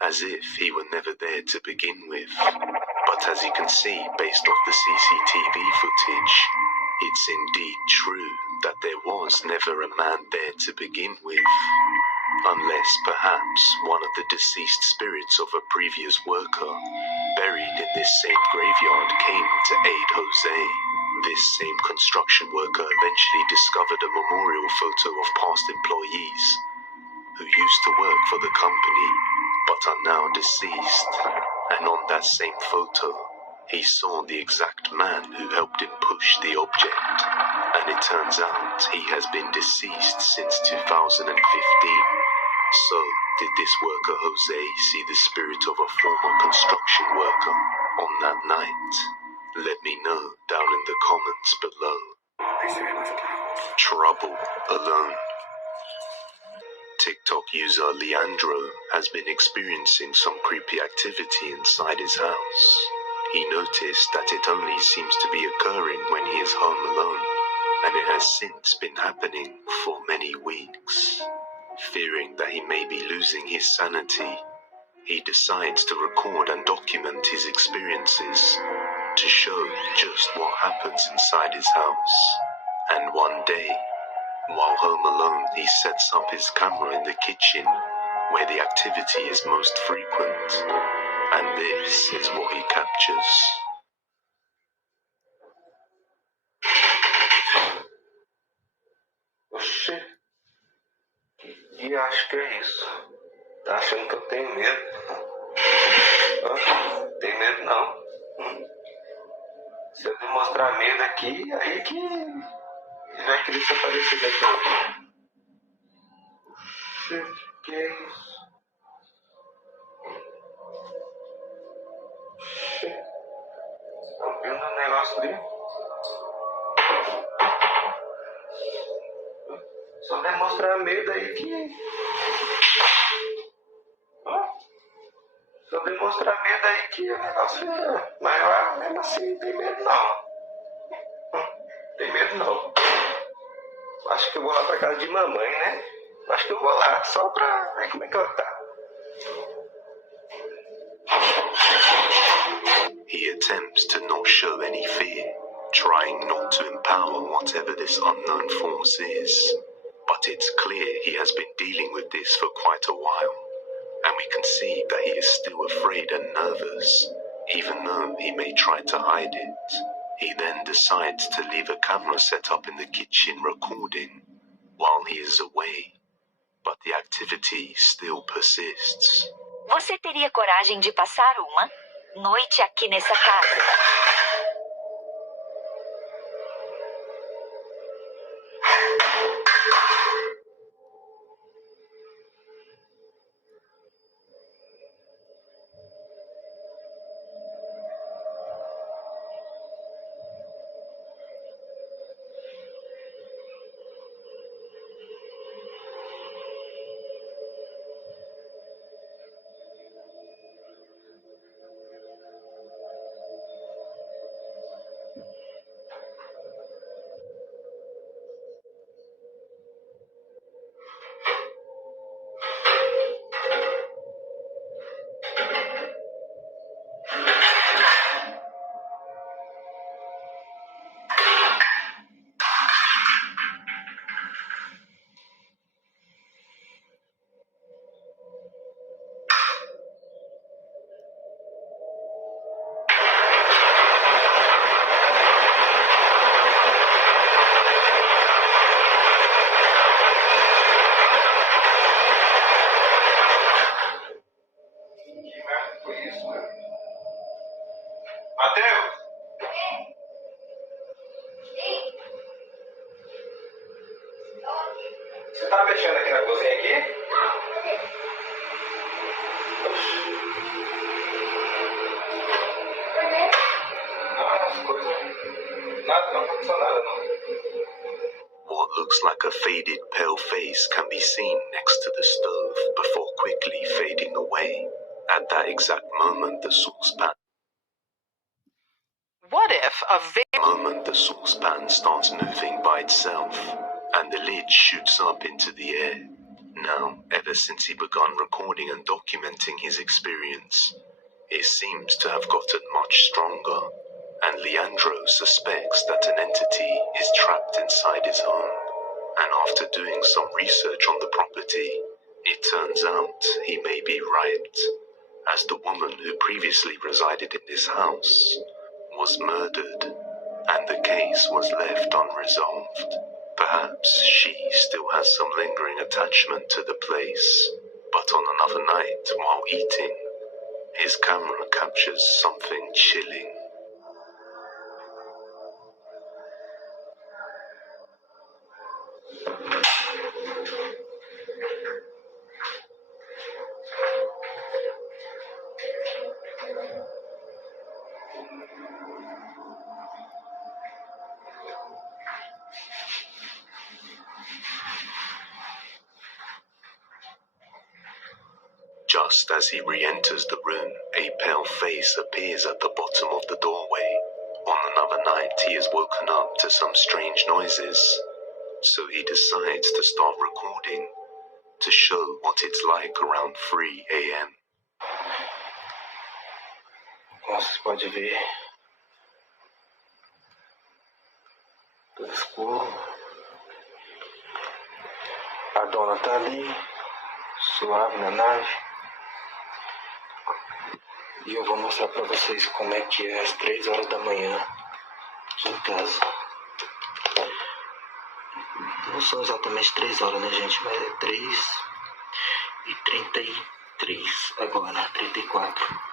as if he were never there to begin with. But as you can see, based off the CCTV footage, it's indeed true that there was never a man there to begin with. Unless perhaps one of the deceased spirits of a previous worker buried in this same graveyard came to aid Jose. This same construction worker eventually discovered a memorial photo of past employees who used to work for the company but are now deceased. And on that same photo, he saw the exact man who helped him push the object. And it turns out he has been deceased since 2015. So, did this worker Jose see the spirit of a former construction worker on that night? Let me know down in the comments below. Trouble alone. TikTok user Leandro has been experiencing some creepy activity inside his house. He noticed that it only seems to be occurring when he is home alone, and it has since been happening for many weeks. Fearing that he may be losing his sanity, he decides to record and document his experiences to show just what happens inside his house. And one day, while home alone, he sets up his camera in the kitchen where the activity is most frequent, and this is what he captures. Oxê, e acho que é isso. Tá achando que eu tenho medo? Tem medo não. Se eu demonstrar medo aqui, aí que ele vai querer se aparecer daqui. Oxê, que é isso? Oxê, tá vendo o negócio ali? Só demonstrar medo aí que... Só demonstrar medo aí que o negócio é... Mas mesmo assim não tem medo não. Tem medo não. Acho que eu vou lá pra casa de mamãe, né? Acho que eu vou lá só pra ver como é que ela tá. He attempts to not show any fear, trying not to empower whatever this unknown force is. But it's clear he has been dealing with this for quite a while, and we can see that he is still afraid and nervous, even though he may try to hide it. He then decides to leave a camera set up in the kitchen recording while he is away, but the activity still persists. Você teria coragem de passar uma noite aqui nessa casa? Matheus! Você tá mexendo aqui na cozinha aqui? What looks like a faded pale face can be seen next to the stove before quickly fading away. At that exact moment, the saucepan starts moving by itself, and the lid shoots up into the air. Now, ever since he began recording and documenting his experience, it seems to have gotten much stronger, and Leandro suspects that an entity is trapped inside his home. And after doing some research on the property, it turns out he may be right, as the woman who previously resided in this house was murdered, and the case was left unresolved. Perhaps she still has some lingering attachment to the place, but on another night while eating, his camera captures something chilling. Just as he re-enters the room, a pale face appears at the bottom of the doorway. On another night, he is woken up to some strange noises, so he decides to start recording to show what it's like around 3 a.m. Como você pode ver, tudo escuro. A dona tá ali, suave na nave. E eu vou mostrar pra vocês como é que é às 3 horas da manhã aqui em casa. Não são exatamente 3 horas, né, gente? Mas é 3h33 agora, 34.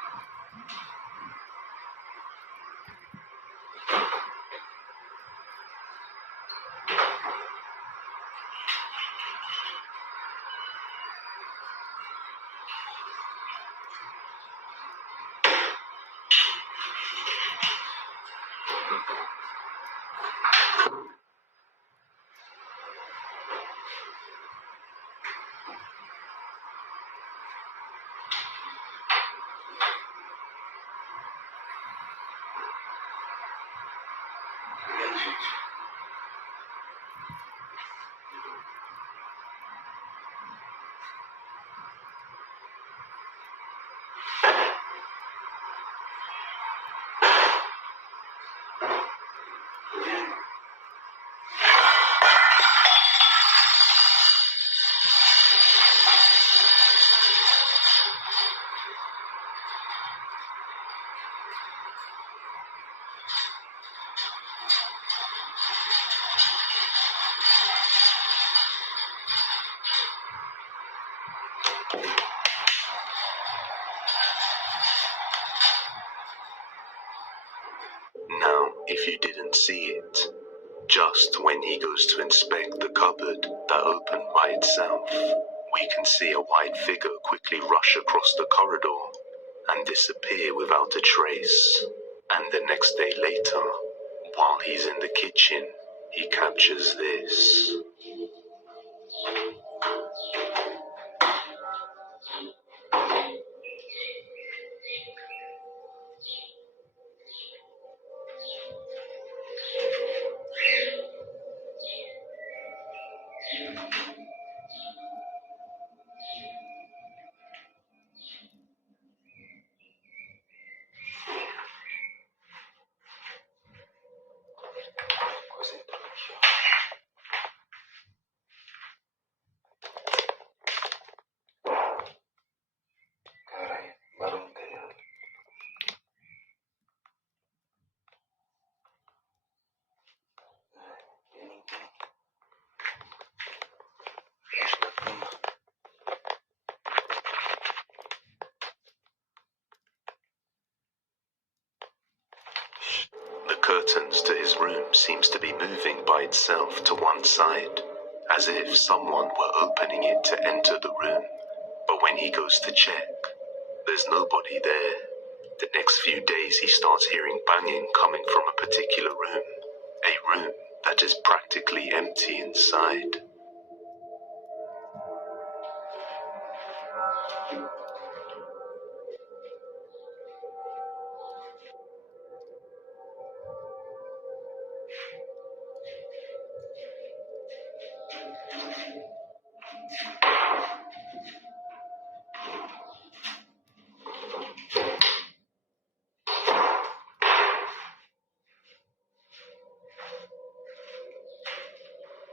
Now, if you didn't see it, just when he goes to inspect the cupboard that opened by itself, we can see a white figure quickly rush across the corridor and disappear without a trace. And the next day later, while he's in the kitchen, he captures this. curtains to his room seems to be moving by itself to one side, as if someone were opening it to enter the room. But when he goes to check, there's nobody there. The next few days he starts hearing banging coming from a particular room, a room that is practically empty inside.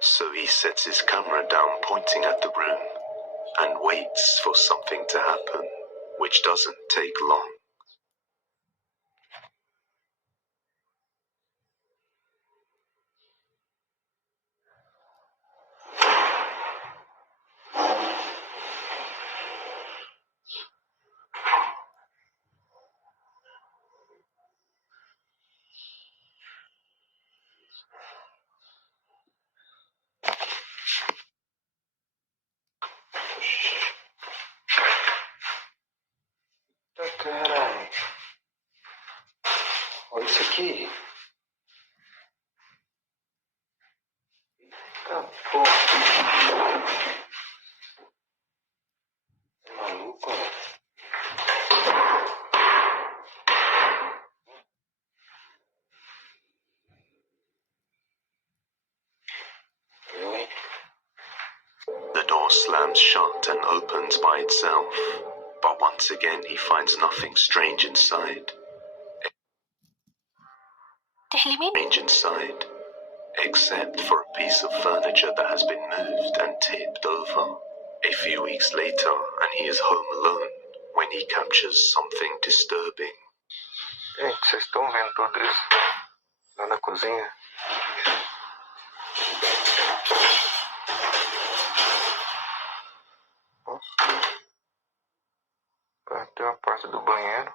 So he sets his camera down pointing at the room and waits for something to happen, which doesn't take long. Caralho. Olha isso aqui. Eita porra. É maluco, né? The door slams shut and opens by itself, but once again he finds nothing strange inside. Except for a piece of furniture that has been moved and tipped over. A few weeks later, and he is home alone when he captures something disturbing. Gente, vocês estão vendo tudo isso? Lá na cozinha. Bateu a porta do banheiro.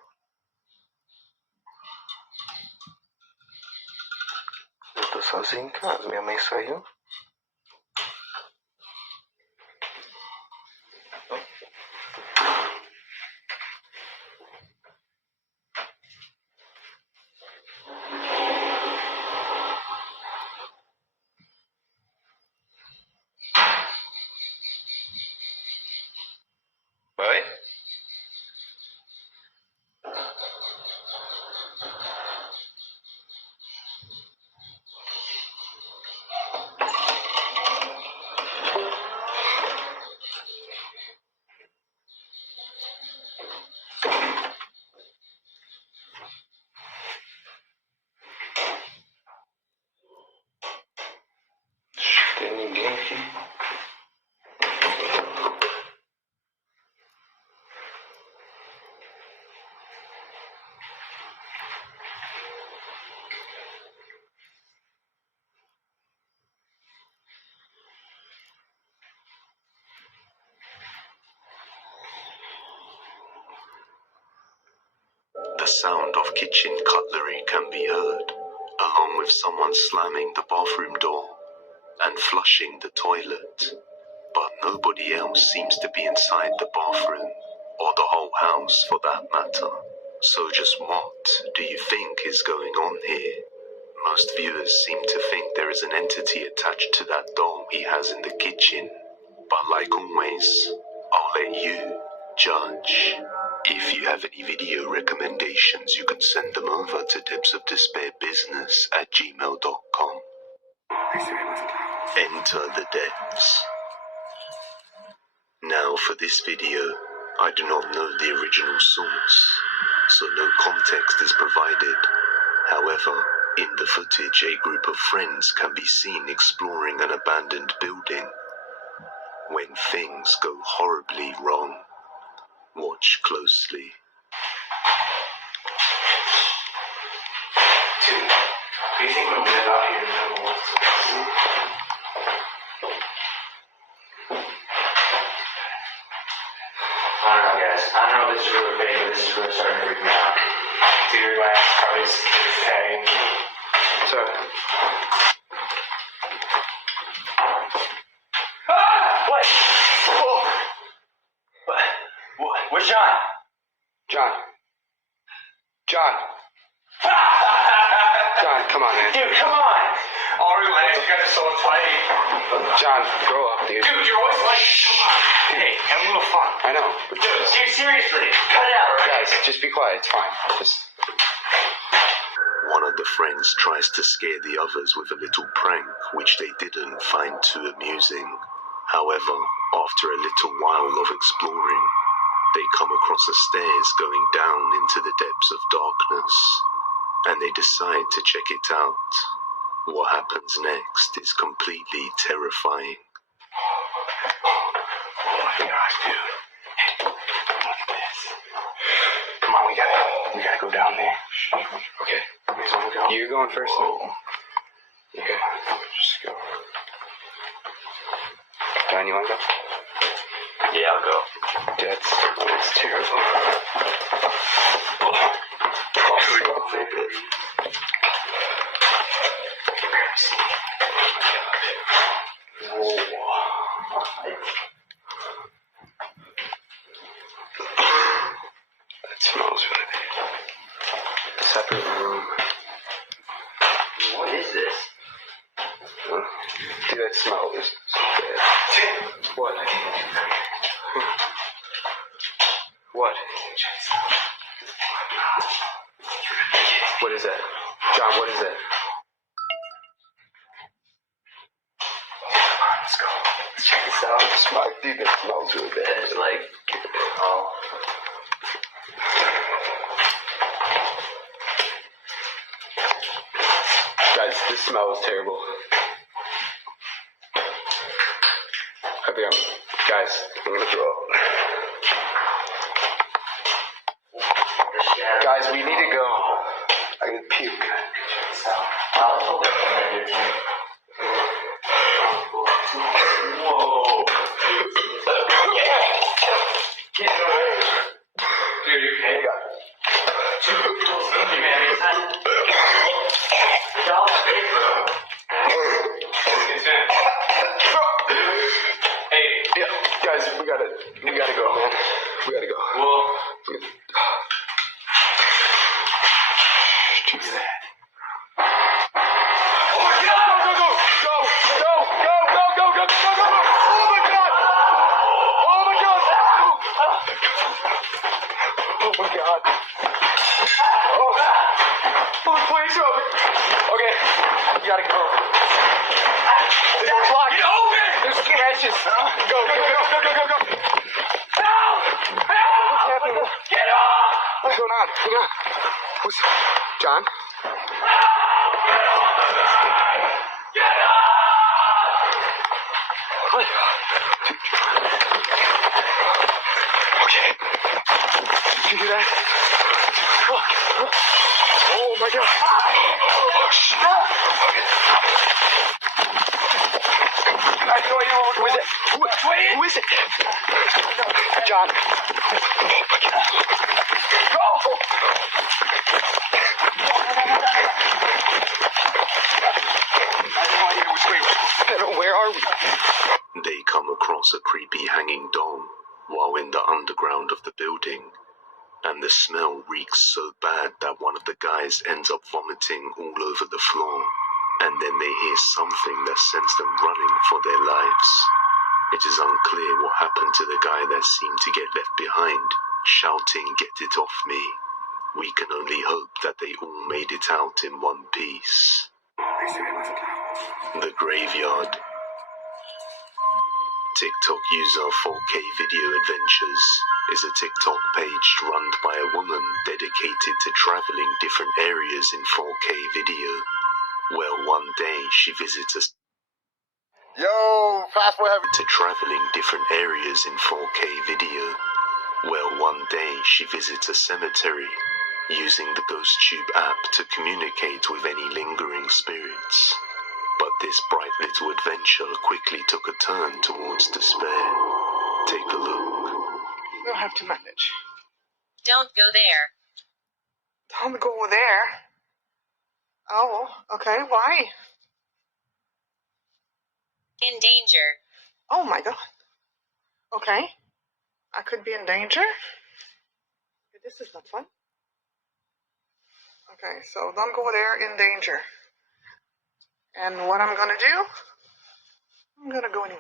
Eu tô sozinho em casa, minha mãe saiu. Oi? Tem ninguém aqui. The sound of kitchen cutlery can be heard, along with someone slamming the bathroom door and flushing the toilet. But nobody else seems to be inside the bathroom, or the whole house for that matter. So just what do you think is going on here? Most viewers seem to think there is an entity attached to that doll he has in the kitchen. But like always, I'll let you judge. If you have any video recommendations, you can send them over to depthsofdespairbusiness@gmail.com. Enter the depths. Now for this video, I do not know the original source, so no context is provided. However, in the footage, a group of friends can be seen exploring an abandoned building. When things go horribly wrong, watch closely. Dude, do you think when we live out here in the woods, I don't know, guys. I don't know if this is really fake, but this is really starting to freak me out. Dude, relax. Probably just heading. Sorry. What? What? Where's John? John, come on, man. Dude, come on. All relax. You guys are so tight. John, grow up, dude. Dude, you're always like, come on. Hey, have a little fun. I know. Dude, seriously, cut it out, right? Guys, just be quiet. It's fine. One of the friends tries to scare the others with a little prank, which they didn't find too amusing. However, after a little while of exploring, they come across the stairs going down into the depths of darkness, and they decide to check it out. What happens next is completely terrifying. Oh my gosh, dude. Hey, look at this. Come on, we gotta go down there. Okay. Go. You're going first. Whoa. Okay. Just go. John, you want to go? Yeah, I'll go. That's terrible. That smells really bad. Separate room. What is this? Huh? Dude, that smell is so bad. What? What? What is that? John, what is that? Let's go. Let's check this out. Dude, that smells really bad. It's like, oh. Guys, this smell is terrible. Guys, I'm gonna throw up. Guys, we need to go. I can puke. Whoa. Dude, you okay? Hey, man, hey, yeah, guys, we gotta go, man. We gotta go. Well, Jesus. You gotta go. The door's locked. Get open! There's scratches. Go. Help! What's happening? Get off! What's going on? What's... John? Get off! What? Okay. Did you hear that? Oh my God. Oh shit. I have no idea what Who is it? Who is it? John. Go! Where are we? They come across a creepy hanging dome while in the underground of the building, and the smell reeks so bad that one of the guys ends up vomiting all over the floor, and then they hear something that sends them running for their lives. It is unclear what happened to the guy that seemed to get left behind, shouting, "Get it off me." We can only hope that they all made it out in one piece. The Graveyard. TikTok user 4K Video Adventures is a TikTok page run by a woman dedicated to traveling different areas in 4K video. Well, one day she visits a to traveling different areas in 4K video. Well, one day she visits a cemetery, using the GhostTube app to communicate with any lingering spirits. But this bright little adventure quickly took a turn towards despair. Take a look. You don't have to manage. Don't go there. Don't go there. Oh, okay. Why? In danger. Oh my God. Okay. I could be in danger? This is not fun. Okay, so don't go there in danger. And what I'm gonna do? I'm gonna go anyway.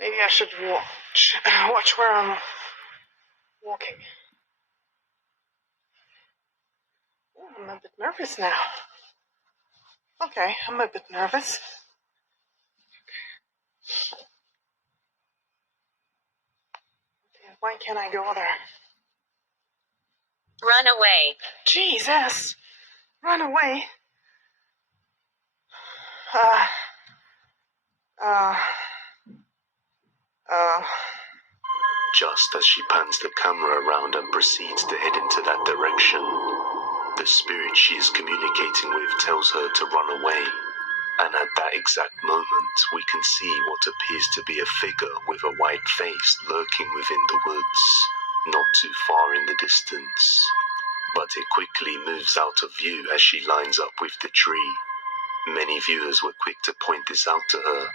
Maybe I should watch where I'm walking. Ooh, I'm a bit nervous now. Okay, I'm a bit nervous. Why can't I go there? Run away. Jesus! Run away? Just as she pans the camera around and proceeds to head into that direction, the spirit she is communicating with tells her to run away. And at that exact moment, we can see what appears to be a figure with a white face lurking within the woods, not too far in the distance. But it quickly moves out of view as she lines up with the tree. Many viewers were quick to point this out to her,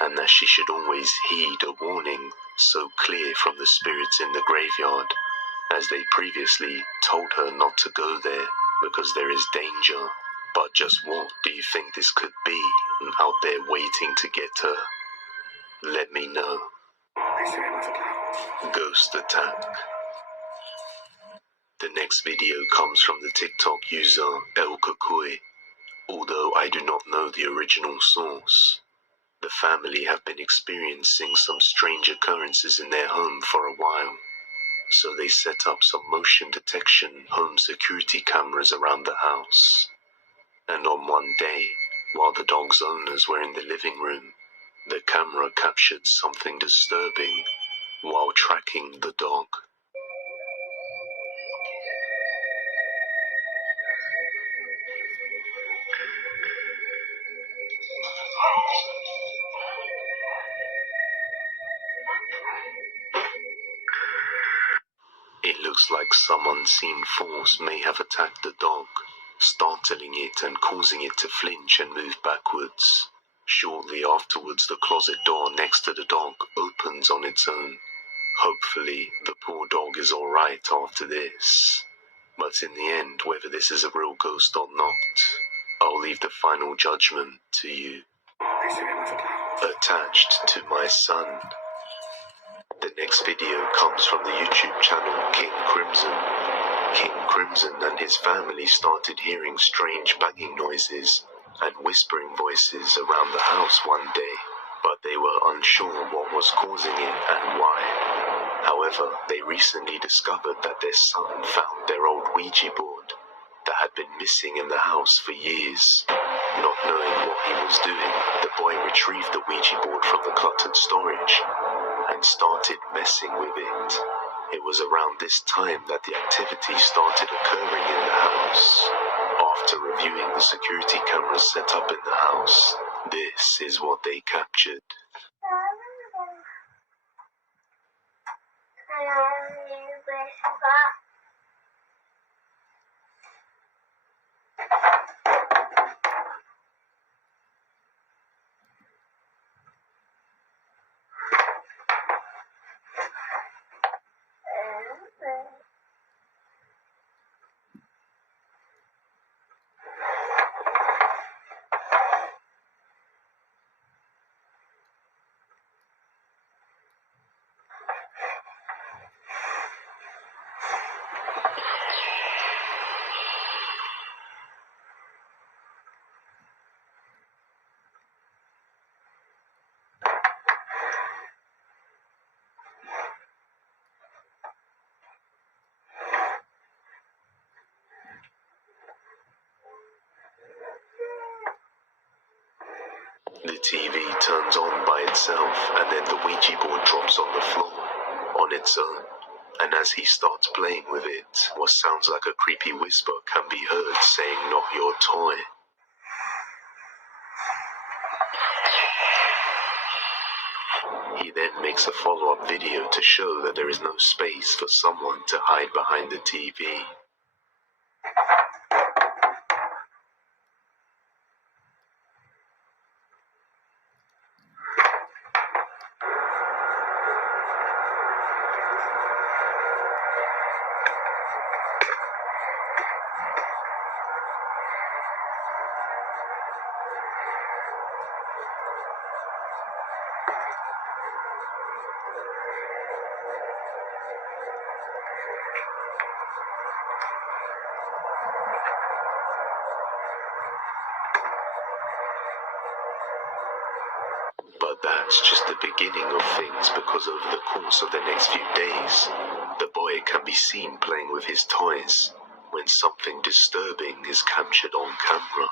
and that she should always heed a warning so clear from the spirits in the graveyard, as they previously told her not to go there because there is danger. But just what do you think this could be out there waiting to get her? Let me know. Ghost attack. The next video comes from the TikTok user El Kakui. Although I do not know the original source, the family have been experiencing some strange occurrences in their home for a while. So they set up some motion detection home security cameras around the house. And on one day, while the dog's owners were in the living room, the camera captured something disturbing while tracking the dog. It looks like some unseen force may have attacked the dog, startling it and causing it to flinch and move backwards. Shortly afterwards, the closet door next to the dog opens on its own. Hopefully, the poor dog is alright after this. But in the end, whether this is a real ghost or not, I'll leave the final judgment to you. Attached to my son. The next video comes from the YouTube channel King Crimson. King Crimson and his family started hearing strange banging noises and whispering voices around the house one day, but they were unsure what was causing it and why. However, they recently discovered that their son found their old Ouija board that had been missing in the house for years. Not knowing what he was doing, the boy retrieved the Ouija board from the cluttered storage and started messing with it. It was around this time that the activity started occurring in the house. After reviewing the security cameras set up in the house, this is what they captured. The TV turns on by itself, and then the Ouija board drops on the floor, on its own. And as he starts playing with it, what sounds like a creepy whisper can be heard saying, "Not your toy." He then makes a follow-up video to show that there is no space for someone to hide behind the TV. But that's just the beginning of things, because over the course of the next few days, the boy can be seen playing with his toys when something disturbing is captured on camera.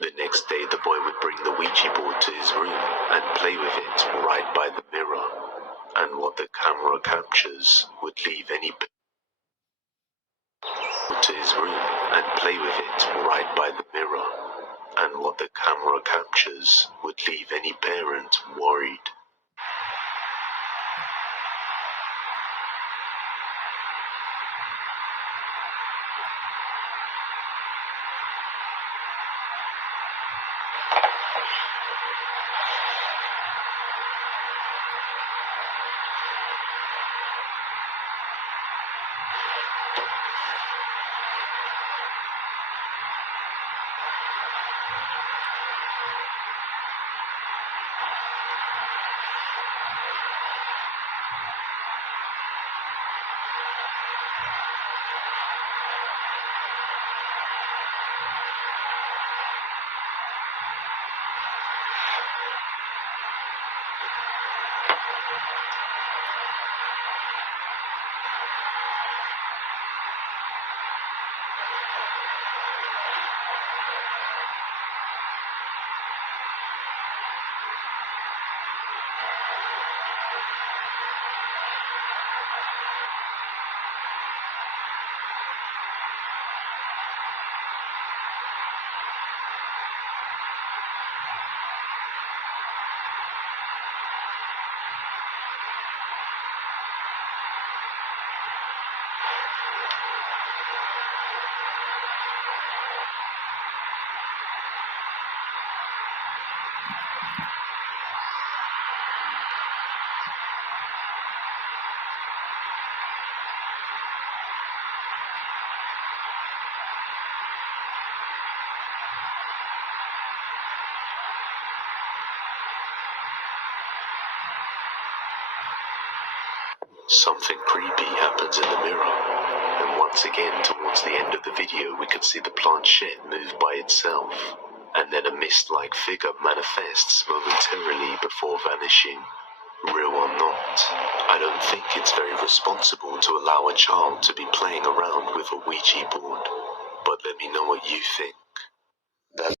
The next day, the boy would bring the Ouija board to his room and play with it right by the mirror, and what the camera captures would leave any to his room and play with it right by the mirror, and what the camera captures would leave any parent worried. Something creepy happens in the mirror, and once again towards the end of the video we can see the planchette move by itself, and then a mist-like figure manifests momentarily before vanishing. Real or not, I don't think it's very responsible to allow a child to be playing around with a Ouija board, but let me know what you think.